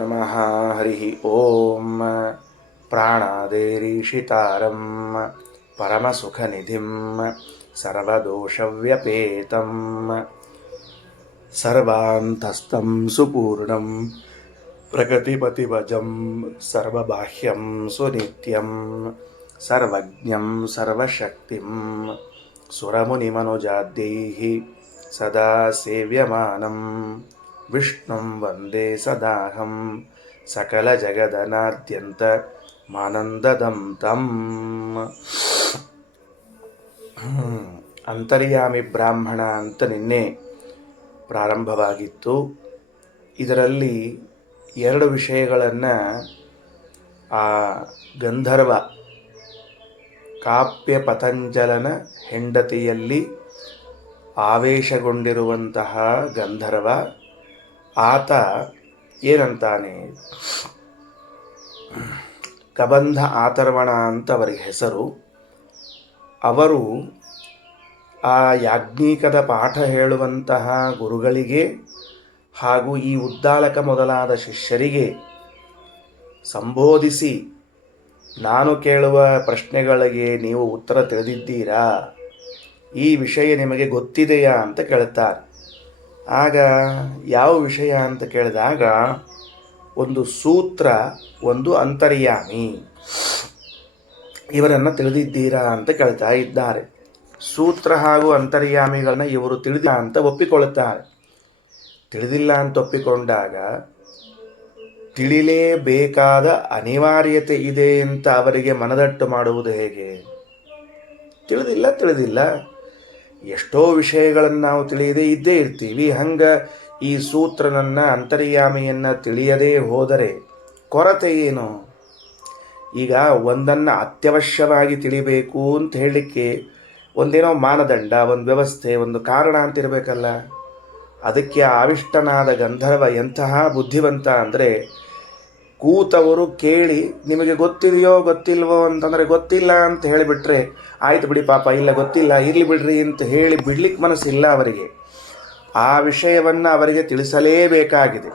ನಮಃ ಹರಿ ಓಂ ಪ್ರಾಣಾದೇರೀಶಿತಾರಂ ಪರಮಸುಖನಿಧಿಂ ಸರ್ವದೋಷವ್ಯಪೇತಂ ಸರ್ವಾಂತಸ್ಥಂ ಸುಪೂರ್ಣಂ ಪ್ರಗತಿಪತಿಭಜಂ ಸರ್ವಬಾಹ್ಯಂ ಸುನಿತ್ಯಂ ಸರ್ವಜ್ಞಂ ಸರ್ವಶಕ್ತಿಂ ಸುರಮುನಿಮನುಜಾದ್ಯೈಃ ಸದಾ ಸೇವ್ಯಮಾನಂ ವಿಷ್ಣುಂ ವಂದೇ ಸದಾಹಂ ಸಕಲ ಜಗದನಾದ್ಯಂತ ಮಾನಂದದಂ ತಂ. ಅಂತರ್ಯಾಮಿ ಬ್ರಾಹ್ಮಣ ಅಂತ ನಿನ್ನೆ ಪ್ರಾರಂಭವಾಗಿತ್ತು. ಇದರಲ್ಲಿ ಎರಡು ವಿಷಯಗಳನ್ನು ಆ ಗಂಧರ್ವ ಕಾಪ್ಯ ಪತಂಜಲನ ಹೆಂಡತಿಯಲ್ಲಿ ಆವೇಶಗೊಂಡಿರುವಂತಹ ಗಂಧರ್ವ ಆತ ಏನಂತಾನೆ, ಕಬಂಧ ಆತರ್ವಣ ಅಂತ ಅವರಿಗೆ ಹೆಸರು. ಅವರು ಆ ಯಾಜ್ಞಿಕದ ಪಾಠ ಹೇಳುವಂತಹ ಗುರುಗಳಿಗೆ ಹಾಗೂ ಈ ಉದ್ದಾಲಕ ಮೊದಲಾದ ಶಿಷ್ಯರಿಗೆ ಸಂಬೋಧಿಸಿ, ನಾನು ಕೇಳುವ ಪ್ರಶ್ನೆಗಳಿಗೆ ನೀವು ಉತ್ತರ ತಿಳಿದಿದ್ದೀರಾ, ಈ ವಿಷಯ ನಿಮಗೆ ಗೊತ್ತಿದೆಯಾ ಅಂತ ಕೇಳುತ್ತಾರೆ. ಆಗ ಯಾವ ವಿಷಯ ಅಂತ ಕೇಳಿದಾಗ ಒಂದು ಸೂತ್ರ, ಒಂದು ಅಂತರ್ಯಾಮಿ, ಇವರನ್ನು ತಿಳಿದಿದ್ದೀರಾ ಅಂತ ಕೇಳ್ತಾ ಇದ್ದಾರೆ. ಸೂತ್ರ ಹಾಗೂ ಅಂತರ್ಯಾಮಿಗಳನ್ನ ಇವರು ತಿಳಿದಿಲ್ಲ ಅಂತ ಒಪ್ಪಿಕೊಳ್ಳುತ್ತಾರೆ. ತಿಳಿದಿಲ್ಲ ಅಂತ ಒಪ್ಪಿಕೊಂಡಾಗ ತಿಳಿಲೇಬೇಕಾದ ಅನಿವಾರ್ಯತೆ ಇದೆ ಅಂತ ಅವರಿಗೆ ಮನದಟ್ಟು ಮಾಡುವುದು ಹೇಗೆ? ತಿಳಿದಿಲ್ಲ. ಎಷ್ಟೋ ವಿಷಯಗಳನ್ನು ನಾವು ತಿಳಿಯದೇ ಇದ್ದೇ ಇರ್ತೀವಿ. ಹಂಗೆ ಈ ಸೂತ್ರನನ್ನು ಅಂತರ್ಯಾಮಿಯನ್ನು ತಿಳಿಯದೇ ಹೋದರೆ ಕೊರತೆ ಏನು? ಈಗ ಒಂದನ್ನು ಅತ್ಯವಶ್ಯವಾಗಿ ತಿಳಿಬೇಕು ಅಂತ ಹೇಳಲಿಕ್ಕೆ ಒಂದೇನೋ ಮಾನದಂಡ, ಒಂದು ವ್ಯವಸ್ಥೆ, ಒಂದು ಕಾರಣ ಅಂತ ಇರಬೇಕಲ್ಲ. ಅದಕ್ಕೆ ಆವಿಷ್ಟನಾದ ಗಂಧರ್ವ ಎಂತಹ ಬುದ್ಧಿವಂತ ಅಂದರೆ, ಕೂತವರು ಕೇಳಿ ನಿಮಗೆ ಗೊತ್ತಿದೆಯೋ ಗೊತ್ತಿಲ್ವೋ ಅಂತಂದರೆ ಗೊತ್ತಿಲ್ಲ ಅಂತ ಹೇಳಿಬಿಟ್ರೆ ಆಯ್ತು ಬಿಡಿ ಪಾಪ, ಇಲ್ಲ ಗೊತ್ತಿಲ್ಲ ಇರಲಿ ಬಿಡ್ರಿ ಅಂತ ಹೇಳಿ ಬಿಡ್ಲಿಕ್ಕೆ ಮನಸ್ಸಿಲ್ಲ ಅವರಿಗೆ. ಆ ವಿಷಯವನ್ನು ಅವರಿಗೆ ತಿಳಿಸಲೇಬೇಕಾಗಿದೆ.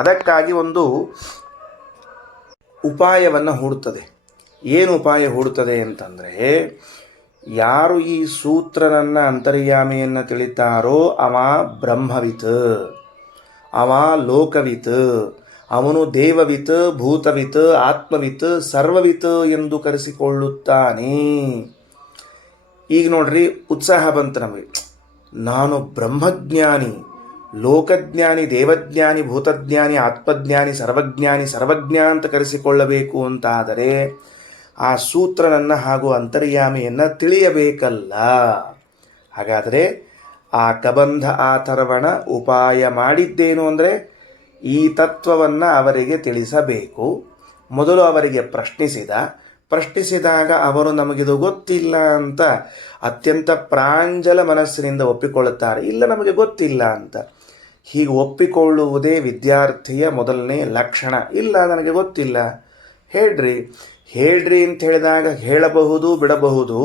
ಅದಕ್ಕಾಗಿ ಒಂದು ಉಪಾಯವನ್ನು ಹೂಡುತ್ತದೆ. ಏನು ಉಪಾಯ ಹೂಡುತ್ತದೆ ಅಂತಂದರೆ, ಯಾರು ಈ ಸೂತ್ರನನ್ನು ಅಂತರ್ಯಾಮಿಯನ್ನು ತಿಳಿತಾರೋ ಅವ ಬ್ರಹ್ಮವಿತ್, ಅವ ಲೋಕವಿತ್, ಅವನು ದೇವವಿತ್, ಭೂತವಿತ್, ಆತ್ಮವಿತ್, ಸರ್ವವಿತ್ ಎಂದು ಕರೆಸಿಕೊಳ್ಳುತ್ತಾನೆ. ಈಗ ನೋಡ್ರಿ, ಉತ್ಸಾಹ ಬಂತು ನಮಗೆ. ನಾನು ಬ್ರಹ್ಮಜ್ಞಾನಿ, ಲೋಕಜ್ಞಾನಿ, ದೇವಜ್ಞಾನಿ, ಭೂತಜ್ಞಾನಿ, ಆತ್ಮಜ್ಞಾನಿ, ಸರ್ವಜ್ಞ ಅಂತ ಕರೆಸಿಕೊಳ್ಳಬೇಕು ಅಂತಾದರೆ ಆ ಸೂತ್ರನನ್ನು ಹಾಗೂ ಅಂತರ್ಯಾಮಿಯನ್ನು ತಿಳಿಯಬೇಕಲ್ಲ. ಹಾಗಾದರೆ ಆ ಕಬಂಧ ಆತರ್ವಣ ಉಪಾಯ ಮಾಡಿದ್ದೇನು ಅಂದರೆ, ಈ ತತ್ವವನ್ನು ಅವರಿಗೆ ತಿಳಿಸಬೇಕು. ಮೊದಲು ಅವರಿಗೆ ಪ್ರಶ್ನಿಸಿದಾಗ ಅವರು ನಮಗಿದು ಗೊತ್ತಿಲ್ಲ ಅಂತ ಅತ್ಯಂತ ಪ್ರಾಂಜಲ ಮನಸ್ಸಿನಿಂದ ಒಪ್ಪಿಕೊಳ್ಳುತ್ತಾರೆ. ಇಲ್ಲ, ನಮಗೆ ಗೊತ್ತಿಲ್ಲ ಅಂತ. ಹೀಗೆ ಒಪ್ಪಿಕೊಳ್ಳುವುದೇ ವಿದ್ಯಾರ್ಥಿಯ ಮೊದಲನೇ ಲಕ್ಷಣ. ಇಲ್ಲ, ನನಗೆ ಗೊತ್ತಿಲ್ಲ, ಹೇಳ್ರಿ ಅಂತ ಹೇಳಿದಾಗ ಹೇಳಬಹುದು, ಬಿಡಬಹುದು.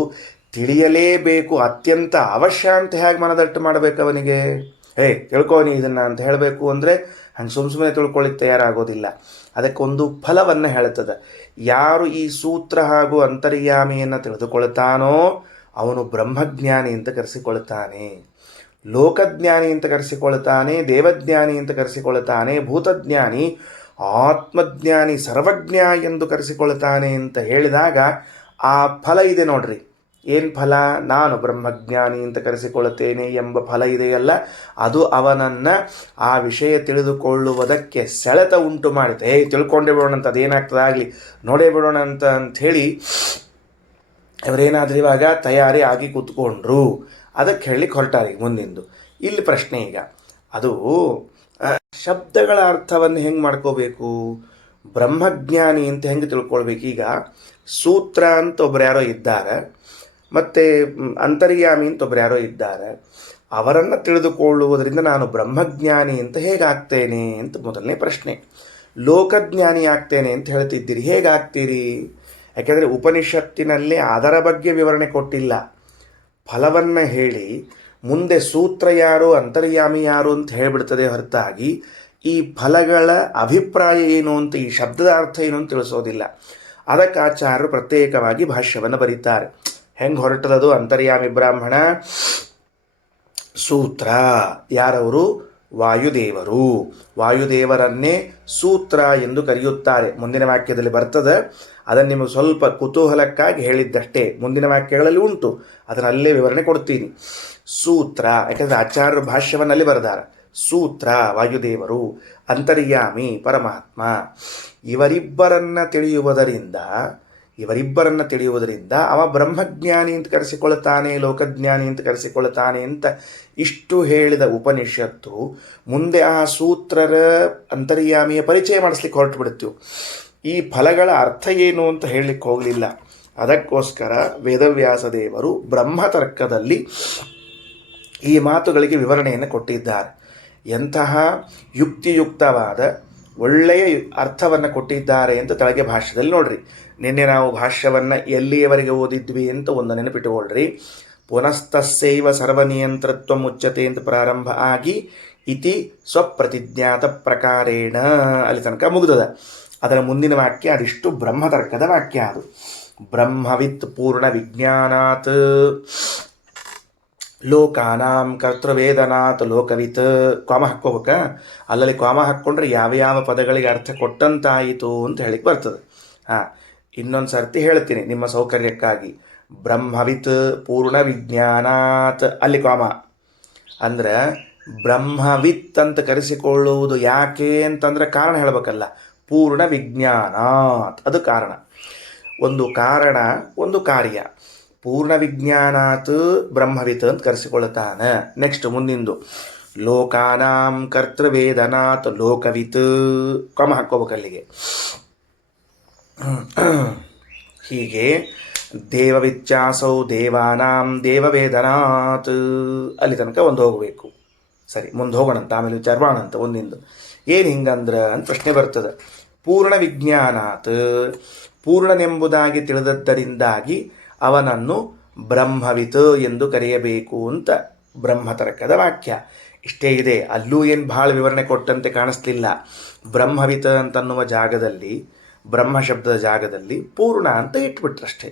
ತಿಳಿಯಲೇಬೇಕು, ಅತ್ಯಂತ ಅವಶ್ಯ ಅಂತ ಹೇಗೆ ಮನದಟ್ಟು ಮಾಡಬೇಕು ಅವನಿಗೆ? ತಿಳ್ಕೊನಿ ಇದನ್ನು ಅಂತ ಹೇಳಬೇಕು ಅಂದರೆ ಹಂಗೆ ಸುಮ್ಮನೆ ತಿಳ್ಕೊಳ್ಳಿಕ್ಕೆ ತಯಾರಾಗೋದಿಲ್ಲ. ಅದಕ್ಕೊಂದು ಫಲವನ್ನು ಹೇಳುತ್ತದೆ. ಯಾರು ಈ ಸೂತ್ರ ಹಾಗೂ ಅಂತರ್ಯಾಮಿಯನ್ನು ತಿಳಿದುಕೊಳ್ತಾನೋ ಅವನು ಬ್ರಹ್ಮಜ್ಞಾನಿ ಅಂತ ಕರೆಸಿಕೊಳ್ತಾನೆ, ಲೋಕಜ್ಞಾನಿ ಅಂತ ಕರೆಸಿಕೊಳ್ತಾನೆ, ದೇವಜ್ಞಾನಿ ಅಂತ ಕರೆಸಿಕೊಳ್ತಾನೆ, ಭೂತಜ್ಞಾನಿ, ಆತ್ಮಜ್ಞಾನಿ, ಸರ್ವಜ್ಞ ಎಂದು ಕರೆಸಿಕೊಳ್ತಾನೆ ಅಂತ ಹೇಳಿದಾಗ ಆ ಫಲ ಇದೆ ನೋಡ್ರಿ. ಏನು ಫಲ? ನಾನು ಬ್ರಹ್ಮಜ್ಞಾನಿ ಅಂತ ಕರೆಸಿಕೊಳ್ಳುತ್ತೇನೆ ಎಂಬ ಫಲ ಇದೆಯಲ್ಲ, ಅದು ಅವನನ್ನು ಆ ವಿಷಯ ತಿಳಿದುಕೊಳ್ಳುವುದಕ್ಕೆ ಸೆಳೆತ ಉಂಟು ಮಾಡುತ್ತೆ. ತಿಳ್ಕೊಂಡೇ ಬಿಡೋಣ ಅಂತ, ಅದೇನಾಗ್ತದಾಗಲಿ ನೋಡೇ ಬಿಡೋಣ ಅಂತ ಹೇಳಿ ಇವರೇನಾದರೂ ಇವಾಗ ತಯಾರಿ ಆಗಿ ಕೂತ್ಕೊಂಡ್ರು. ಅದಕ್ಕೆ ಹೇಳಲಿಕ್ಕೆ ಹೊರಟಾರೆ ಮುಂದಿಂದು. ಇಲ್ಲಿ ಪ್ರಶ್ನೆ, ಈಗ ಅದು ಶಬ್ದಗಳ ಅರ್ಥವನ್ನು ಹೆಂಗೆ ಮಾಡ್ಕೋಬೇಕು? ಬ್ರಹ್ಮಜ್ಞಾನಿ ಅಂತ ಹೆಂಗೆ ತಿಳ್ಕೊಳ್ಬೇಕು? ಈಗ ಸೂತ್ರ ಅಂತ ಒಬ್ರು ಯಾರೋ ಇದ್ದಾರೆ, ಮತ್ತು ಅಂತರ್ಯಾಮಿ ಅಂತ ಒಬ್ರು ಯಾರೋ ಇದ್ದಾರೆ. ಅವರನ್ನು ತಿಳಿದುಕೊಳ್ಳುವುದರಿಂದ ನಾನು ಬ್ರಹ್ಮಜ್ಞಾನಿ ಅಂತ ಹೇಗಾಗ್ತೇನೆ ಅಂತ ಮೊದಲನೇ ಪ್ರಶ್ನೆ. ಲೋಕಜ್ಞಾನಿ ಆಗ್ತೇನೆ ಅಂತ ಹೇಳ್ತಿದ್ದೀರಿ, ಹೇಗಾಗ್ತೀರಿ? ಯಾಕೆಂದರೆ ಉಪನಿಷತ್ತಿನಲ್ಲಿ ಅದರ ಬಗ್ಗೆ ವಿವರಣೆ ಕೊಟ್ಟಿಲ್ಲ. ಫಲವನ್ನು ಹೇಳಿ ಮುಂದೆ ಸೂತ್ರ ಯಾರು ಅಂತರ್ಯಾಮಿ ಯಾರು ಅಂತ ಹೇಳಿಬಿಡ್ತದೆ ಹೊರತಾಗಿ ಈ ಫಲಗಳ ಅಭಿಪ್ರಾಯ ಏನು ಅಂತ, ಈ ಶಬ್ದದ ಅರ್ಥ ಏನು ಅಂತ ತಿಳಿಸೋದಿಲ್ಲ. ಅದಕ್ಕೆ ಆಚಾರ್ಯರು ಪ್ರತ್ಯೇಕವಾಗಿ ಭಾಷ್ಯವನ್ನು ಬರೀತಾರೆ. ಹೆಂಗೆ ಹೊರಟದದು ಅಂತರ್ಯಾಮಿ ಬ್ರಾಹ್ಮಣ ಸೂತ್ರ? ಯಾರವರು? ವಾಯುದೇವರು. ವಾಯುದೇವರನ್ನೇ ಸೂತ್ರ ಎಂದು ಕರೆಯುತ್ತಾರೆ. ಮುಂದಿನ ವಾಕ್ಯದಲ್ಲಿ ಬರ್ತದೆ, ಅದನ್ನು ನಿಮಗೆ ಸ್ವಲ್ಪ ಕುತೂಹಲಕ್ಕಾಗಿ ಹೇಳಿದ್ದಷ್ಟೇ. ಮುಂದಿನ ವಾಕ್ಯಗಳಲ್ಲಿ ಉಂಟು, ಅದನ್ನಲ್ಲೇ ವಿವರಣೆ ಕೊಡ್ತೀನಿ. ಸೂತ್ರ, ಯಾಕಂದರೆ ಆಚಾರ್ಯರ ಭಾಷ್ಯವನ್ನಲ್ಲಿ ಬರೆದಾರೆ. ಸೂತ್ರ ವಾಯುದೇವರು, ಅಂತರ್ಯಾಮಿ ಪರಮಾತ್ಮ. ಇವರಿಬ್ಬರನ್ನು ತಿಳಿಯುವುದರಿಂದ ಅವ ಬ್ರಹ್ಮಜ್ಞಾನಿ ಅಂತ ಕರೆಸಿಕೊಳ್ಳುತ್ತಾನೆ, ಲೋಕಜ್ಞಾನಿ ಅಂತ ಕರೆಸಿಕೊಳ್ಳುತ್ತಾನೆ ಅಂತ ಇಷ್ಟು ಹೇಳಿದ ಉಪನಿಷತ್ತು ಮುಂದೆ ಆ ಸೂತ್ರರ ಅಂತರ್ಯಾಮಿಯ ಪರಿಚಯ ಮಾಡಿಸ್ಲಿಕ್ಕೆ ಹೊರಟು ಬಿಡ್ತೀವಿ. ಈ ಫಲಗಳ ಅರ್ಥ ಏನು ಅಂತ ಹೇಳಲಿಕ್ಕೆ ಹೋಗಲಿಲ್ಲ. ಅದಕ್ಕೋಸ್ಕರ ವೇದವ್ಯಾಸ ದೇವರು ಬ್ರಹ್ಮತರ್ಕದಲ್ಲಿ ಈ ಮಾತುಗಳಿಗೆ ವಿವರಣೆಯನ್ನು ಕೊಟ್ಟಿದ್ದಾರೆ. ಎಂತಹ ಯುಕ್ತಿಯುಕ್ತವಾದ ಒಳ್ಳೆಯ ಅರ್ಥವನ್ನು ಕೊಟ್ಟಿದ್ದಾರೆ ಅಂತ ಕೆಳಗೆ ಭಾಷ್ಯದಲ್ಲಿ ನೋಡ್ರಿ. ನಿನ್ನೆ ನಾವು ಭಾಷ್ಯವನ್ನು ಎಲ್ಲಿಯವರೆಗೆ ಓದಿದ್ವಿ ಅಂತ ಒಂದು ನೆನಪಿಟ್ಟುಕೊಳ್ಳ್ರಿ. ಪುನಸ್ತಸ್ಸೈವ ಸರ್ವನಿಯಂತ್ರತ್ವ ಮುಚ್ಚತೆ ಅಂತ ಪ್ರಾರಂಭ ಆಗಿ ಇತಿ ಸ್ವಪ್ರತಿಜ್ಞಾತ ಪ್ರಕಾರೇಣ ಅಲ್ಲಿ ತನಕ ಮುಗಿದದ. ಅದರ ಮುಂದಿನ ವಾಕ್ಯ ಅದಿಷ್ಟು ಬ್ರಹ್ಮತರ್ಕದ ವಾಕ್ಯ. ಅದು ಬ್ರಹ್ಮವಿತ್ ಪೂರ್ಣ ವಿಜ್ಞಾನಾತ್ ಲೋಕಾನಾಂ ಕರ್ತೃವೇದನಾತ್ ಲೋಕವಿತ್. ಕಾಮ ಹಾಕ್ಕೋಬೇಕ, ಅಲ್ಲಲ್ಲಿ ಕಾಮ ಹಾಕ್ಕೊಂಡ್ರೆ ಯಾವ ಪದಗಳಿಗೆ ಅರ್ಥ ಕೊಟ್ಟಂತಾಯಿತು ಅಂತ ಹೇಳಿಕ್ಕೆ ಬರ್ತದೆ. ಇನ್ನೊಂದು ಸರ್ತಿ ಹೇಳ್ತೀನಿ ನಿಮ್ಮ ಸೌಕರ್ಯಕ್ಕಾಗಿ. ಬ್ರಹ್ಮವಿತ್ ಪೂರ್ಣ ವಿಜ್ಞಾನಾತ್, ಅಲ್ಲಿ ಕಾಮ ಅಂದ್ರೆ ಬ್ರಹ್ಮವಿತ್ ಅಂತ ಕರೆಸಿಕೊಳ್ಳುವುದು ಯಾಕೆ ಅಂತಂದ್ರೆ ಕಾರಣ ಹೇಳಬೇಕಲ್ಲ. ಪೂರ್ಣ ವಿಜ್ಞಾನಾತ್ ಅದು ಕಾರಣ. ಒಂದು ಕಾರಣ, ಒಂದು ಕಾರ್ಯ. ಪೂರ್ಣ ವಿಜ್ಞಾನಾತ್ ಬ್ರಹ್ಮವಿತ್ ಅಂತ ಕರೆಸಿಕೊಳ್ಳುತ್ತಾನೆ. ನೆಕ್ಸ್ಟ್ ಮುಂದಿಂದು ಲೋಕಾನಾಂ ಕರ್ತೃವೇದನಾತ್ ಲೋಕವಿತ್, ಕಮ ಹಾಕ್ಕೋಬೇಕಲ್ಲಿಗೆ. ಹೀಗೆ ದೇವವಿಚ್ಚಾಸೌ ದೇವಾನಾಂ ದೇವವೇದನಾತ್, ಅಲ್ಲಿ ತನಕ ಒಂದು ಹೋಗಬೇಕು. ಸರಿ, ಮುಂದೆ ಹೋಗೋಣಂತ, ಆಮೇಲೆ ವಿಚಾರ ಮಾಡೋಣಂತ ಒಂದಿಂದು. ಏನು ಹಿಂಗಂದ್ರೆ ಅಂತ ಪ್ರಶ್ನೆ ಬರ್ತದೆ. ಪೂರ್ಣ ವಿಜ್ಞಾನಾತ್, ಪೂರ್ಣನೆಂಬುದಾಗಿ ತಿಳಿದದ್ದರಿಂದಾಗಿ ಅವನನ್ನು ಬ್ರಹ್ಮವಿತ್ ಎಂದು ಕರೆಯಬೇಕು ಅಂತ ಬ್ರಹ್ಮತರ್ಕದ ವಾಕ್ಯ. ಇಷ್ಟೇ ಇದೆ. ಅಲ್ಲೂ ಏನು ಭಾಳ ವಿವರಣೆ ಕೊಟ್ಟಂತೆ ಕಾಣಿಸ್ಲಿಲ್ಲ. ಬ್ರಹ್ಮವಿತ್ ಅಂತನ್ನುವ ಜಾಗದಲ್ಲಿ, ಬ್ರಹ್ಮ ಶಬ್ದದ ಜಾಗದಲ್ಲಿ ಪೂರ್ಣ ಅಂತ ಇಟ್ಬಿಟ್ರಷ್ಟೇ.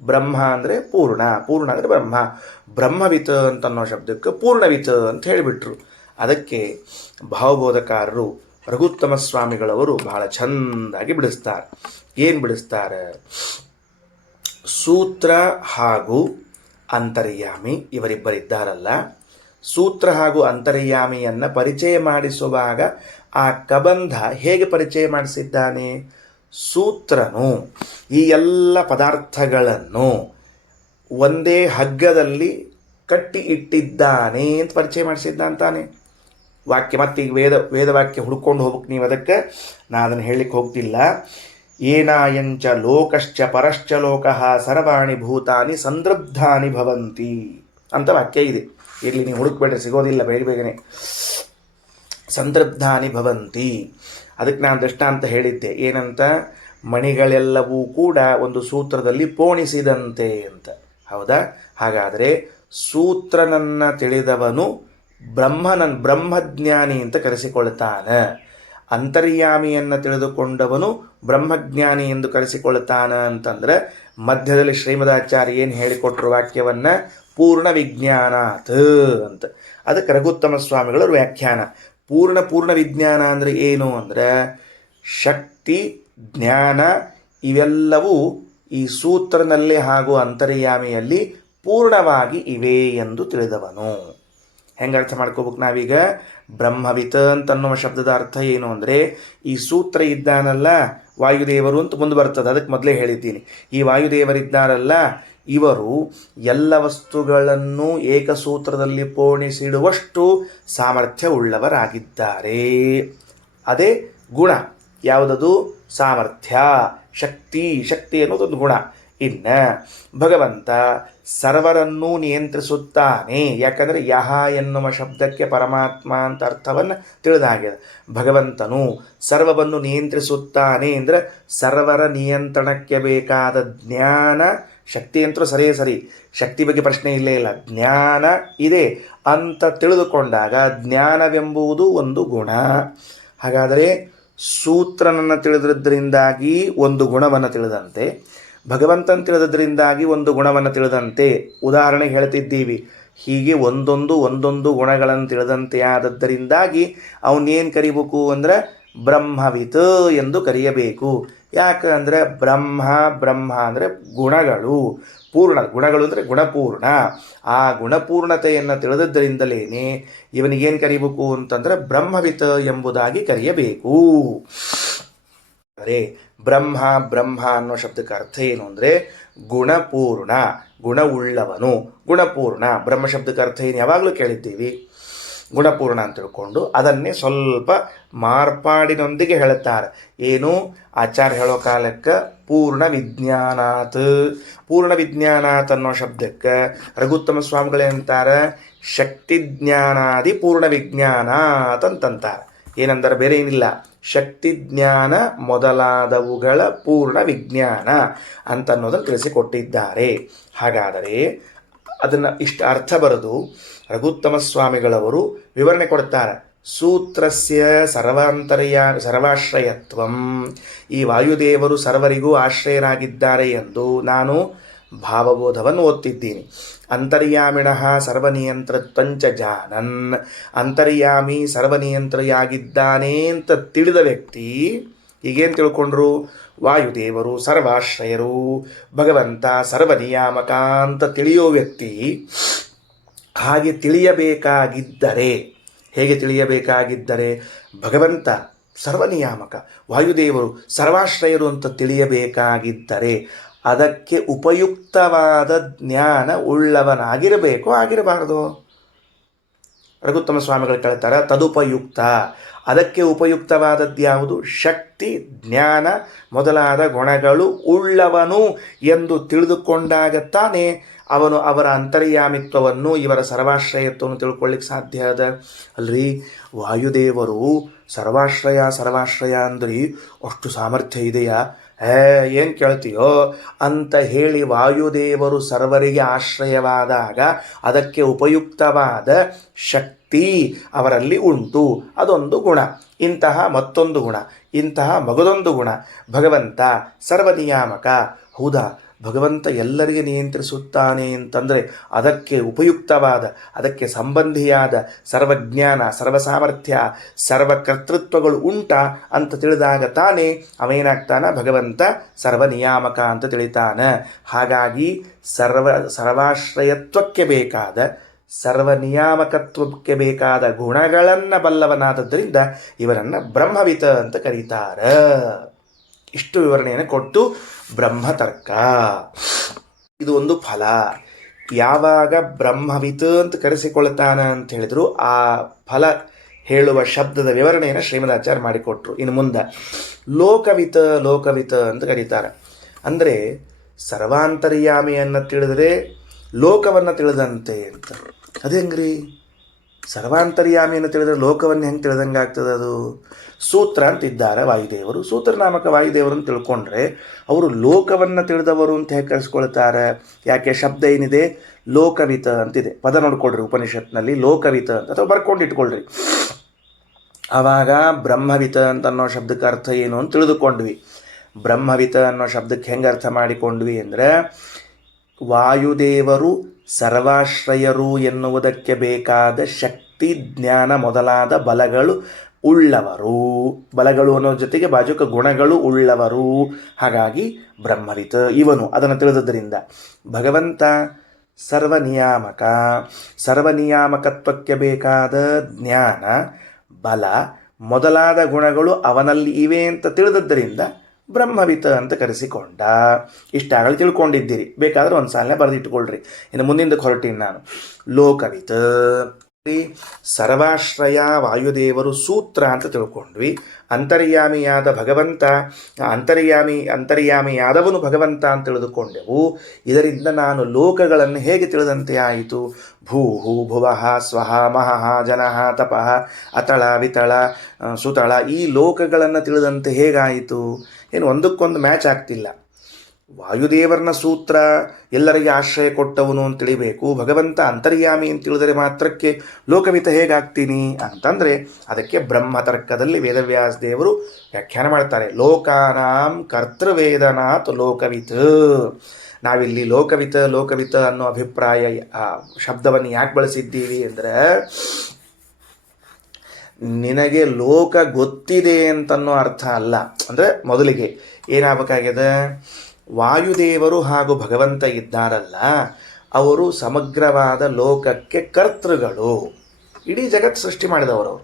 ಬ್ರಹ್ಮ ಅಂದರೆ ಪೂರ್ಣ, ಪೂರ್ಣ ಅಂದರೆ ಬ್ರಹ್ಮ. ಬ್ರಹ್ಮವಿತ್ ಅಂತನ್ನೋ ಶಬ್ದಕ್ಕೆ ಪೂರ್ಣವಿತ್ ಅಂತ ಹೇಳಿಬಿಟ್ರು. ಅದಕ್ಕೆ ಭಾವಬೋಧಕಾರರು ರಘುತ್ತಮ ಸ್ವಾಮಿಗಳವರು ಬಹಳ ಚೆಂದಾಗಿ ಬಿಡಿಸ್ತಾರೆ. ಏನು ಬಿಡಿಸ್ತಾರೆ? ಸೂತ್ರ ಹಾಗೂ ಅಂತರ್ಯಾಮಿ ಇವರಿಬ್ಬರಿದ್ದಾರಲ್ಲ, ಸೂತ್ರ ಹಾಗೂ ಅಂತರ್ಯಾಮಿಯನ್ನು ಪರಿಚಯ ಮಾಡಿಸುವಾಗ ಆ ಕಬಂಧ ಹೇಗೆ ಪರಿಚಯ ಮಾಡಿಸಿದ್ದಾನೆ? ಸೂತ್ರನು ಈ ಎಲ್ಲ ಪದಾರ್ಥಗಳನ್ನು ಒಂದೇ ಹಗ್ಗದಲ್ಲಿ ಕಟ್ಟಿ ಇಟ್ಟಿದ್ದಾನೆ ಅಂತ ಪರಿಚಯ ಮಾಡಿಸಿದ್ದ ಅಂತಾನೆ ವಾಕ್ಯ. ಮತ್ತು ಈಗ ವೇದವಾಕ್ಯ ಹುಡ್ಕೊಂಡು ಹೋಗ್ಬೇಕು ನೀವು. ಅದಕ್ಕೆ ನಾನು ಅದನ್ನು ಹೇಳಲಿಕ್ಕೆ ಹೋಗ್ತಿಲ್ಲ. ಏನಾಯಂಚ ಲೋಕಶ್ಚ ಪರಶ್ಚ ಲೋಕಃ ಸರ್ವಾಣಿ ಭೂತಾನಿ ಸಂದೃಬ್ಧಾನಿ ಭವಂತಿ ಅಂತ ವಾಕ್ಯ ಇದೆ. ಇಲ್ಲಿ ನೀವು ಹುಡುಕ್ಬೇಡ್ರೆ ಸಿಗೋದಿಲ್ಲ, ಬೇಗನೆ. ಸಂದೃಬ್ಧಾನಿ ಭವಂತಿ, ಅದಕ್ಕೆ ನಾನು ದೃಷ್ಟಾಂತ ಹೇಳಿದ್ದೆ. ಏನಂತ? ಮಣಿಗಳೆಲ್ಲವೂ ಕೂಡ ಒಂದು ಸೂತ್ರದಲ್ಲಿ ಪೋಣಿಸಿದಂತೆ ಅಂತ. ಹೌದಾ? ಹಾಗಾದರೆ ಸೂತ್ರನನ್ನು ತಿಳಿದವನು ಬ್ರಹ್ಮಜ್ಞಾನಿ ಅಂತ ಕರೆಸಿಕೊಳ್ತಾನೆ. ಅಂತರ್ಯಾಮಿಯನ್ನು ತಿಳಿದುಕೊಂಡವನು ಬ್ರಹ್ಮಜ್ಞಾನಿ ಎಂದು ಕರೆಸಿಕೊಳ್ಳುತ್ತಾನ ಅಂತಂದ್ರೆ ಮಧ್ಯದಲ್ಲಿ ಶ್ರೀಮದಾಚಾರ್ಯ ಏನು ಹೇಳಿಕೊಟ್ರು ವಾಕ್ಯವನ್ನು? ಪೂರ್ಣ ವಿಜ್ಞಾನಾತ್ ಅಂತ. ಅದಕ್ಕೆ ರಘುತ್ತಮ ಸ್ವಾಮಿಗಳ ವ್ಯಾಖ್ಯಾನ. ಪೂರ್ಣ ವಿಜ್ಞಾನ ಅಂದರೆ ಏನು ಅಂದರೆ ಶಕ್ತಿ, ಜ್ಞಾನ ಇವೆಲ್ಲವೂ ಈ ಸೂತ್ರನಲ್ಲಿ ಹಾಗೂ ಅಂತರ್ಯಾಮಿಯಲ್ಲಿ ಪೂರ್ಣವಾಗಿ ಇವೆ ಎಂದು ತಿಳಿದವನು. ಹೆಂಗೆ ಅರ್ಥ ಮಾಡ್ಕೋಬೇಕು ನಾವೀಗ? ಬ್ರಹ್ಮವಿತ್ ಅಂತನ್ನುವ ಶಬ್ದದ ಅರ್ಥ ಏನು ಅಂದರೆ ಈ ಸೂತ್ರ ಇದ್ದಾನಲ್ಲ ವಾಯುದೇವರು ಅಂತ ಮುಂದೆ ಬರ್ತದೆ. ಅದಕ್ಕೆ ಮೊದಲೇ ಹೇಳಿದ್ದೀನಿ, ಈ ವಾಯುದೇವರಿದ್ದಾರಲ್ಲ ಇವರು ಎಲ್ಲ ವಸ್ತುಗಳನ್ನು ಏಕಸೂತ್ರದಲ್ಲಿ ಪೋಣಿಸಿಡುವಷ್ಟು ಸಾಮರ್ಥ್ಯ ಉಳ್ಳವರಾಗಿದ್ದಾರೆ. ಅದೇ ಗುಣ. ಯಾವುದದು? ಸಾಮರ್ಥ್ಯ, ಶಕ್ತಿ ಅನ್ನೋದೊಂದು ಗುಣ. ಇನ್ನು ಭಗವಂತ ಸರ್ವರನ್ನೂ ನಿಯಂತ್ರಿಸುತ್ತಾನೆ. ಯಾಕಂದರೆ ಯಹ ಎನ್ನುವ ಶಬ್ದಕ್ಕೆ ಪರಮಾತ್ಮ ಅಂತ ಅರ್ಥವನ್ನು ತಿಳಿದಾಗಿದೆ. ಭಗವಂತನು ಸರ್ವವನ್ನು ನಿಯಂತ್ರಿಸುತ್ತಾನೆ ಅಂದರೆ ಸರ್ವರ ನಿಯಂತ್ರಣಕ್ಕೆ ಬೇಕಾದ ಜ್ಞಾನ, ಶಕ್ತಿ ಅಂತೂ ಸರಿ, ಶಕ್ತಿ ಬಗ್ಗೆ ಪ್ರಶ್ನೆ ಇಲ್ಲೇ ಇಲ್ಲ, ಜ್ಞಾನ ಇದೆ ಅಂತ ತಿಳಿದುಕೊಂಡಾಗ ಜ್ಞಾನವೆಂಬುದು ಒಂದು ಗುಣ. ಹಾಗಾದರೆ ಸೂತ್ರನನ್ನು ತಿಳಿದ್ರಿಂದಾಗಿ ಒಂದು ಗುಣವನ್ನು ತಿಳಿದಂತೆ, ಭಗವಂತನ ತಿಳಿದ್ರಿಂದಾಗಿ ಒಂದು ಗುಣವನ್ನು ತಿಳಿದಂತೆ. ಉದಾಹರಣೆ ಹೇಳ್ತಿದ್ದೀವಿ, ಹೀಗೆ ಒಂದೊಂದು ಗುಣಗಳನ್ನು ತಿಳಿದಂತೆ ಆದದ್ದರಿಂದಾಗಿ ಅವನೇನು ಕರಿಬೇಕು ಅಂದರೆ ಬ್ರಹ್ಮವಿತ್ ಎಂದು ಕರೆಯಬೇಕು. ಯಾಕಂದರೆ ಬ್ರಹ್ಮ ಅಂದರೆ ಗುಣಗಳು, ಗುಣಗಳು ಅಂದರೆ ಗುಣಪೂರ್ಣ. ಆ ಗುಣಪೂರ್ಣತೆಯನ್ನು ತಿಳಿದದ್ದರಿಂದಲೇ ಇವನಿಗೇನು ಕರಿಬೇಕು ಅಂತಂದರೆ ಬ್ರಹ್ಮವಿತ್ ಎಂಬುದಾಗಿ ಕರೆಯಬೇಕು. ಅಂದರೆ ಬ್ರಹ್ಮ ಅನ್ನೋ ಶಬ್ದಕ್ಕೆ ಅರ್ಥ ಏನು ಅಂದರೆ ಗುಣಪೂರ್ಣ, ಗುಣವುಳ್ಳವನು, ಗುಣಪೂರ್ಣ. ಬ್ರಹ್ಮ ಶಬ್ದಕ್ಕೆ ಅರ್ಥ ಏನು ಯಾವಾಗಲೂ ಕೇಳಿದ್ದೀವಿ, ಗುಣಪೂರ್ಣ ಅಂತ ತಿಳ್ಕೊಂಡು ಅದನ್ನೇ ಸ್ವಲ್ಪ ಮಾರ್ಪಾಡಿನೊಂದಿಗೆ ಹೇಳುತ್ತಾರೆ. ಏನು ಆಚಾರ್ಯ ಹೇಳೋ ಕಾಲಕ್ಕೆ ಪೂರ್ಣ ವಿಜ್ಞಾನಾತ್ ಅನ್ನೋ ಶಬ್ದಕ್ಕೆ ರಘುತ್ತಮ ಸ್ವಾಮಿಗಳೇ ಅಂತಾರೆ ಶಕ್ತಿ ಜ್ಞಾನಾದಿ ಪೂರ್ಣ ವಿಜ್ಞಾನಾತ್ ಅಂತಂತಾರೆ. ಏನಂದರೆ ಬೇರೆ ಏನಿಲ್ಲ, ಶಕ್ತಿ ಜ್ಞಾನ ಮೊದಲಾದವುಗಳ ಪೂರ್ಣ ವಿಜ್ಞಾನ ಅಂತನ್ನೋದನ್ನು ತಿಳಿಸಿಕೊಟ್ಟಿದ್ದಾರೆ. ಹಾಗಾದರೆ ಅದನ್ನು ಇಷ್ಟು ಅರ್ಥ ಬರೆದು ರಘುತ್ತಮ ಸ್ವಾಮಿಗಳವರು ವಿವರಣೆ ಕೊಡುತ್ತಾರೆ. ಸೂತ್ರಸ್ಯ ಸರ್ವಾಶ್ರಯತ್ವಂ, ಈ ವಾಯುದೇವರು ಸರ್ವರಿಗೂ ಆಶ್ರಯರಾಗಿದ್ದಾರೆ ಎಂದು ನಾನು ಭಾವಬೋಧವನ್ನು ಓದ್ತಿದ್ದೀನಿ. ಅಂತರ್ಯಾಮಿಣಃ ಸರ್ವನಿಯಂತ್ರತ್ವಂಚ ಜಾನನ್, ಅಂತರ್ಯಾಮಿ ಸರ್ವನಿಯಂತ್ರಿಯಾಗಿದ್ದಾನೆ ಅಂತ ತಿಳಿದ ವ್ಯಕ್ತಿ ಈಗೇನು ತಿಳ್ಕೊಂಡ್ರು, ವಾಯುದೇವರು ಸರ್ವಾಶ್ರಯರು, ಭಗವಂತ ಸರ್ವನಿಯಾಮಕ ಅಂತ ತಿಳಿಯೋ ವ್ಯಕ್ತಿ ಹಾಗೆ ತಿಳಿಯಬೇಕಾಗಿದ್ದರೆ, ಹೇಗೆ ತಿಳಿಯಬೇಕಾಗಿದ್ದರೆ ಭಗವಂತ ಸರ್ವನಿಯಾಮಕ, ವಾಯುದೇವರು ಸರ್ವಾಶ್ರಯರು ಅಂತ ತಿಳಿಯಬೇಕಾಗಿದ್ದರೆ ಅದಕ್ಕೆ ಉಪಯುಕ್ತವಾದ ಜ್ಞಾನ ಉಳ್ಳವನಾಗಿರಬೇಕು, ಆಗಿರಬಾರದು. ರಘುತ್ತಮ ಸ್ವಾಮಿಗಳು ಕೇಳ್ತಾರೆ ತದುಪಯುಕ್ತ, ಅದಕ್ಕೆ ಉಪಯುಕ್ತವಾದದ್ದು ಯಾವುದು? ಶಕ್ತಿ ಜ್ಞಾನ ಮೊದಲಾದ ಗುಣಗಳು ಉಳ್ಳವನು ಎಂದು ತಿಳಿದುಕೊಂಡಾಗ ತಾನೇ ಅವನು ಅವರ ಅಂತರ್ಯಾಮಿತ್ವವನ್ನು, ಇವರ ಸರ್ವಾಶ್ರಯತ್ವವನ್ನು ತಿಳ್ಕೊಳ್ಳಿಕ್ಕೆ ಸಾಧ್ಯ ಅದ. ಅಲ್ರಿ, ವಾಯುದೇವರು ಸರ್ವಾಶ್ರಯ ಅಂದ್ರಿ ಅಷ್ಟು ಸಾಮರ್ಥ್ಯ ಇದೆಯಾ? ಏನು ಕೇಳ್ತೀಯೋ ಅಂತ ಹೇಳಿ ವಾಯುದೇವರು ಸರ್ವರಿಗೆ ಆಶ್ರಯವಾದಾಗ ಅದಕ್ಕೆ ಉಪಯುಕ್ತವಾದ ಶಕ್ತಿ ಅವರಲ್ಲಿ ಉಂಟು, ಅದೊಂದು ಗುಣ. ಇಂತಹ ಮತ್ತೊಂದು ಗುಣ, ಇಂತಹ ಮಗದೊಂದು ಗುಣ, ಭಗವಂತ ಸರ್ವನಿಯಾಮಕ. ಹೌದಾ, ಭಗವಂತ ಎಲ್ಲರಿಗೆ ನಿಯಂತ್ರಿಸುತ್ತಾನೆ ಅಂತಂದರೆ ಅದಕ್ಕೆ ಉಪಯುಕ್ತವಾದ, ಅದಕ್ಕೆ ಸಂಬಂಧಿಯಾದ ಸರ್ವಜ್ಞಾನ, ಸರ್ವಸಾಮರ್ಥ್ಯ, ಸರ್ವಕರ್ತೃತ್ವಗಳು ಉಂಟ ಅಂತ ತಿಳಿದಾಗ ತಾನೇ ಅವೇನಾಗ್ತಾನೆ, ಭಗವಂತ ಸರ್ವನಿಯಾಮಕ ಅಂತ ತಿಳಿತಾನೆ. ಹಾಗಾಗಿ ಸರ್ವಾಶ್ರಯತ್ವಕ್ಕೆ ಬೇಕಾದ, ಸರ್ವನಿಯಾಮಕತ್ವಕ್ಕೆ ಬೇಕಾದ ಗುಣಗಳನ್ನು ಬಲ್ಲವನಾದದ್ದರಿಂದ ಇವರನ್ನು ಬ್ರಹ್ಮವಿತ ಅಂತ ಕರೀತಾರೆ. ಇಷ್ಟು ವಿವರಣೆಯನ್ನು ಕೊಟ್ಟು ಬ್ರಹ್ಮತರ್ಕ ಇದು ಒಂದು ಫಲ. ಯಾವಾಗ ಬ್ರಹ್ಮವಿತ್ ಅಂತ ಕರೆಸಿಕೊಳ್ತಾನ ಅಂತ ಹೇಳಿದ್ರು ಆ ಫಲ ಹೇಳುವ ಶಬ್ದದ ವಿವರಣೆಯನ್ನು ಶ್ರೀಮದಾಚಾರ್ಯ ಮಾಡಿಕೊಟ್ರು. ಇನ್ನು ಮುಂದೆ ಲೋಕವಿತ್ ಅಂತ ಕರೀತಾರೆ. ಅಂದರೆ ಸರ್ವಾಂತರ್ಯಾಮಿಯನ್ನು ತಿಳಿದರೆ ಲೋಕವನ್ನು ತಿಳಿದಂತೆ ಅಂತ. ಅದು ಹೆಂಗ್ರಿ? ಸರ್ವಾಂತರ್ಯಾಮಿಯನ್ನು ತಿಳಿದರೆ ಲೋಕವನ್ನು ಹೆಂಗೆ ತಿಳಿದಂಗೆ ಆಗ್ತದೆ? ಅದು ಸೂತ್ರ ಅಂತಿದ್ದಾರೆ ವಾಯುದೇವರು, ಸೂತ್ರನಾಮಕ ವಾಯುದೇವರನ್ನು ತಿಳ್ಕೊಂಡ್ರೆ ಅವರು ಲೋಕವನ್ನು ತಿಳಿದವರು ಅಂತ ಹೇಗೆ ಕರೆಸ್ಕೊಳ್ತಾರೆ? ಯಾಕೆ? ಶಬ್ದ ಏನಿದೆ, ಲೋಕವಿತ ಅಂತಿದೆ. ಪದ ನೋಡ್ಕೊಳ್ರಿ ಉಪನಿಷತ್ನಲ್ಲಿ, ಲೋಕವಿತ ಅಂತ ಅಥವಾ ಬರ್ಕೊಂಡಿಟ್ಕೊಳ್ರಿ. ಆವಾಗ ಬ್ರಹ್ಮವಿತ ಅಂತ ಅನ್ನೋ ಶಬ್ದಕ್ಕೆ ಅರ್ಥ ಏನು ಅಂತ ತಿಳಿದುಕೊಂಡ್ವಿ. ಬ್ರಹ್ಮವಿತ ಅನ್ನೋ ಶಬ್ದಕ್ಕೆ ಹೆಂಗೆ ಅರ್ಥ ಮಾಡಿಕೊಂಡ್ವಿ ಅಂದರೆ ವಾಯುದೇವರು ಸರ್ವಾಶ್ರಯರು ಎನ್ನುವುದಕ್ಕೆ ಬೇಕಾದ ಶಕ್ತಿ ಜ್ಞಾನ ಮೊದಲಾದ ಬಲಗಳು ಉಳ್ಳವರು, ಬಲಗಳು ಅನ್ನೋ ಜೊತೆಗೆ ಬಾಜುಕ ಗುಣಗಳು ಉಳ್ಳವರು. ಹಾಗಾಗಿ ಬ್ರಹ್ಮವಿತ್ ಇವನು ಅದನ್ನು ತಿಳಿದದ್ದರಿಂದ. ಭಗವಂತ ಸರ್ವನಿಯಾಮಕ, ಸರ್ವನಿಯಾಮಕತ್ವಕ್ಕೆ ಬೇಕಾದ ಜ್ಞಾನ ಬಲ ಮೊದಲಾದ ಗುಣಗಳು ಅವನಲ್ಲಿ ಇವೆ ಅಂತ ತಿಳಿದದ್ದರಿಂದ ಬ್ರಹ್ಮವಿತ್ ಅಂತ ಕರೆಸಿಕೊಂಡ. ಇಷ್ಟಾಗಲಿ ತಿಳ್ಕೊಂಡಿದ್ದೀರಿ, ಬೇಕಾದರೆ ಒಂದು ಸಾಲನೆ ಬರೆದಿಟ್ಕೊಳ್ರಿ. ಇನ್ನು ಮುಂದಿಂದ ಹೊರಟೀನಿ ನಾನು. ಲೋಕವಿತ್ ಸರ್ವಾಶ್ರಯ ವಾಯುದೇವರು ಸೂತ್ರ ಅಂತ ತಿಳ್ಕೊಂಡ್ವಿ. ಅಂತರ್ಯಾಮಿಯಾದ ಭಗವಂತ, ಅಂತರ್ಯಾಮಿಯಾದವನು ಭಗವಂತ ಅಂತ ತಿಳಿದುಕೊಂಡೆವು. ಇದರಿಂದ ನಾನು ಲೋಕಗಳನ್ನು ಹೇಗೆ ತಿಳಿದಂತೆ ಆಯಿತು? ಭೂಹು ಭುವಃ ಸ್ವಃ ಮಹಃ ಜನಃ ತಪಃ ಅತಳ ವಿತಳ ಸುತಳ, ಈ ಲೋಕಗಳನ್ನು ತಿಳಿದಂತೆ ಹೇಗಾಯಿತು? ಏನು ಒಂದಕ್ಕೊಂದು ಮ್ಯಾಚ್ ಆಗ್ತಿಲ್ಲ. ವಾಯುದೇವರನ ಸೂತ್ರ ಎಲ್ಲರಿಗೆ ಆಶ್ರಯ ಕೊಟ್ಟವನು ಅಂತ ತಿಳಿಬೇಕು. ಭಗವಂತ ಅಂತರ್ಯಾಮಿ ಅಂತ ತಿಳಿದರೆ ಮಾತ್ರಕ್ಕೆ ಲೋಕವಿತ ಹೇಗಾಗ್ತೀನಿ ಅಂತಂದರೆ ಅದಕ್ಕೆ ಬ್ರಹ್ಮತರ್ಕದಲ್ಲಿ ವೇದವ್ಯಾಸ ದೇವರು ವ್ಯಾಖ್ಯಾನ ಮಾಡ್ತಾರೆ. ಲೋಕಾನಾಂ ಕರ್ತೃವೇದನಾತ್ ಲೋಕವಿತ್. ನಾವಿಲ್ಲಿ ಲೋಕವಿತ ಅನ್ನೋ ಅಭಿಪ್ರಾಯ ಶಬ್ದವನ್ನು ಯಾಕೆ ಬಳಸಿದ್ದೀವಿ ಅಂದರೆ, ನಿನಗೆ ಲೋಕ ಗೊತ್ತಿದೆ ಅಂತನ್ನೋ ಅರ್ಥ ಅಲ್ಲ. ಅಂದರೆ ಮೊದಲಿಗೆ ಏನಾಗಬೇಕಾಗಿದೆ, ವಾಯುದೇವರು ಹಾಗೂ ಭಗವಂತ ಇದ್ದಾರಲ್ಲ, ಅವರು ಸಮಗ್ರವಾದ ಲೋಕಕ್ಕೆ ಕರ್ತೃಗಳು. ಇಡೀ ಜಗತ್ತು ಸೃಷ್ಟಿ ಮಾಡಿದವರು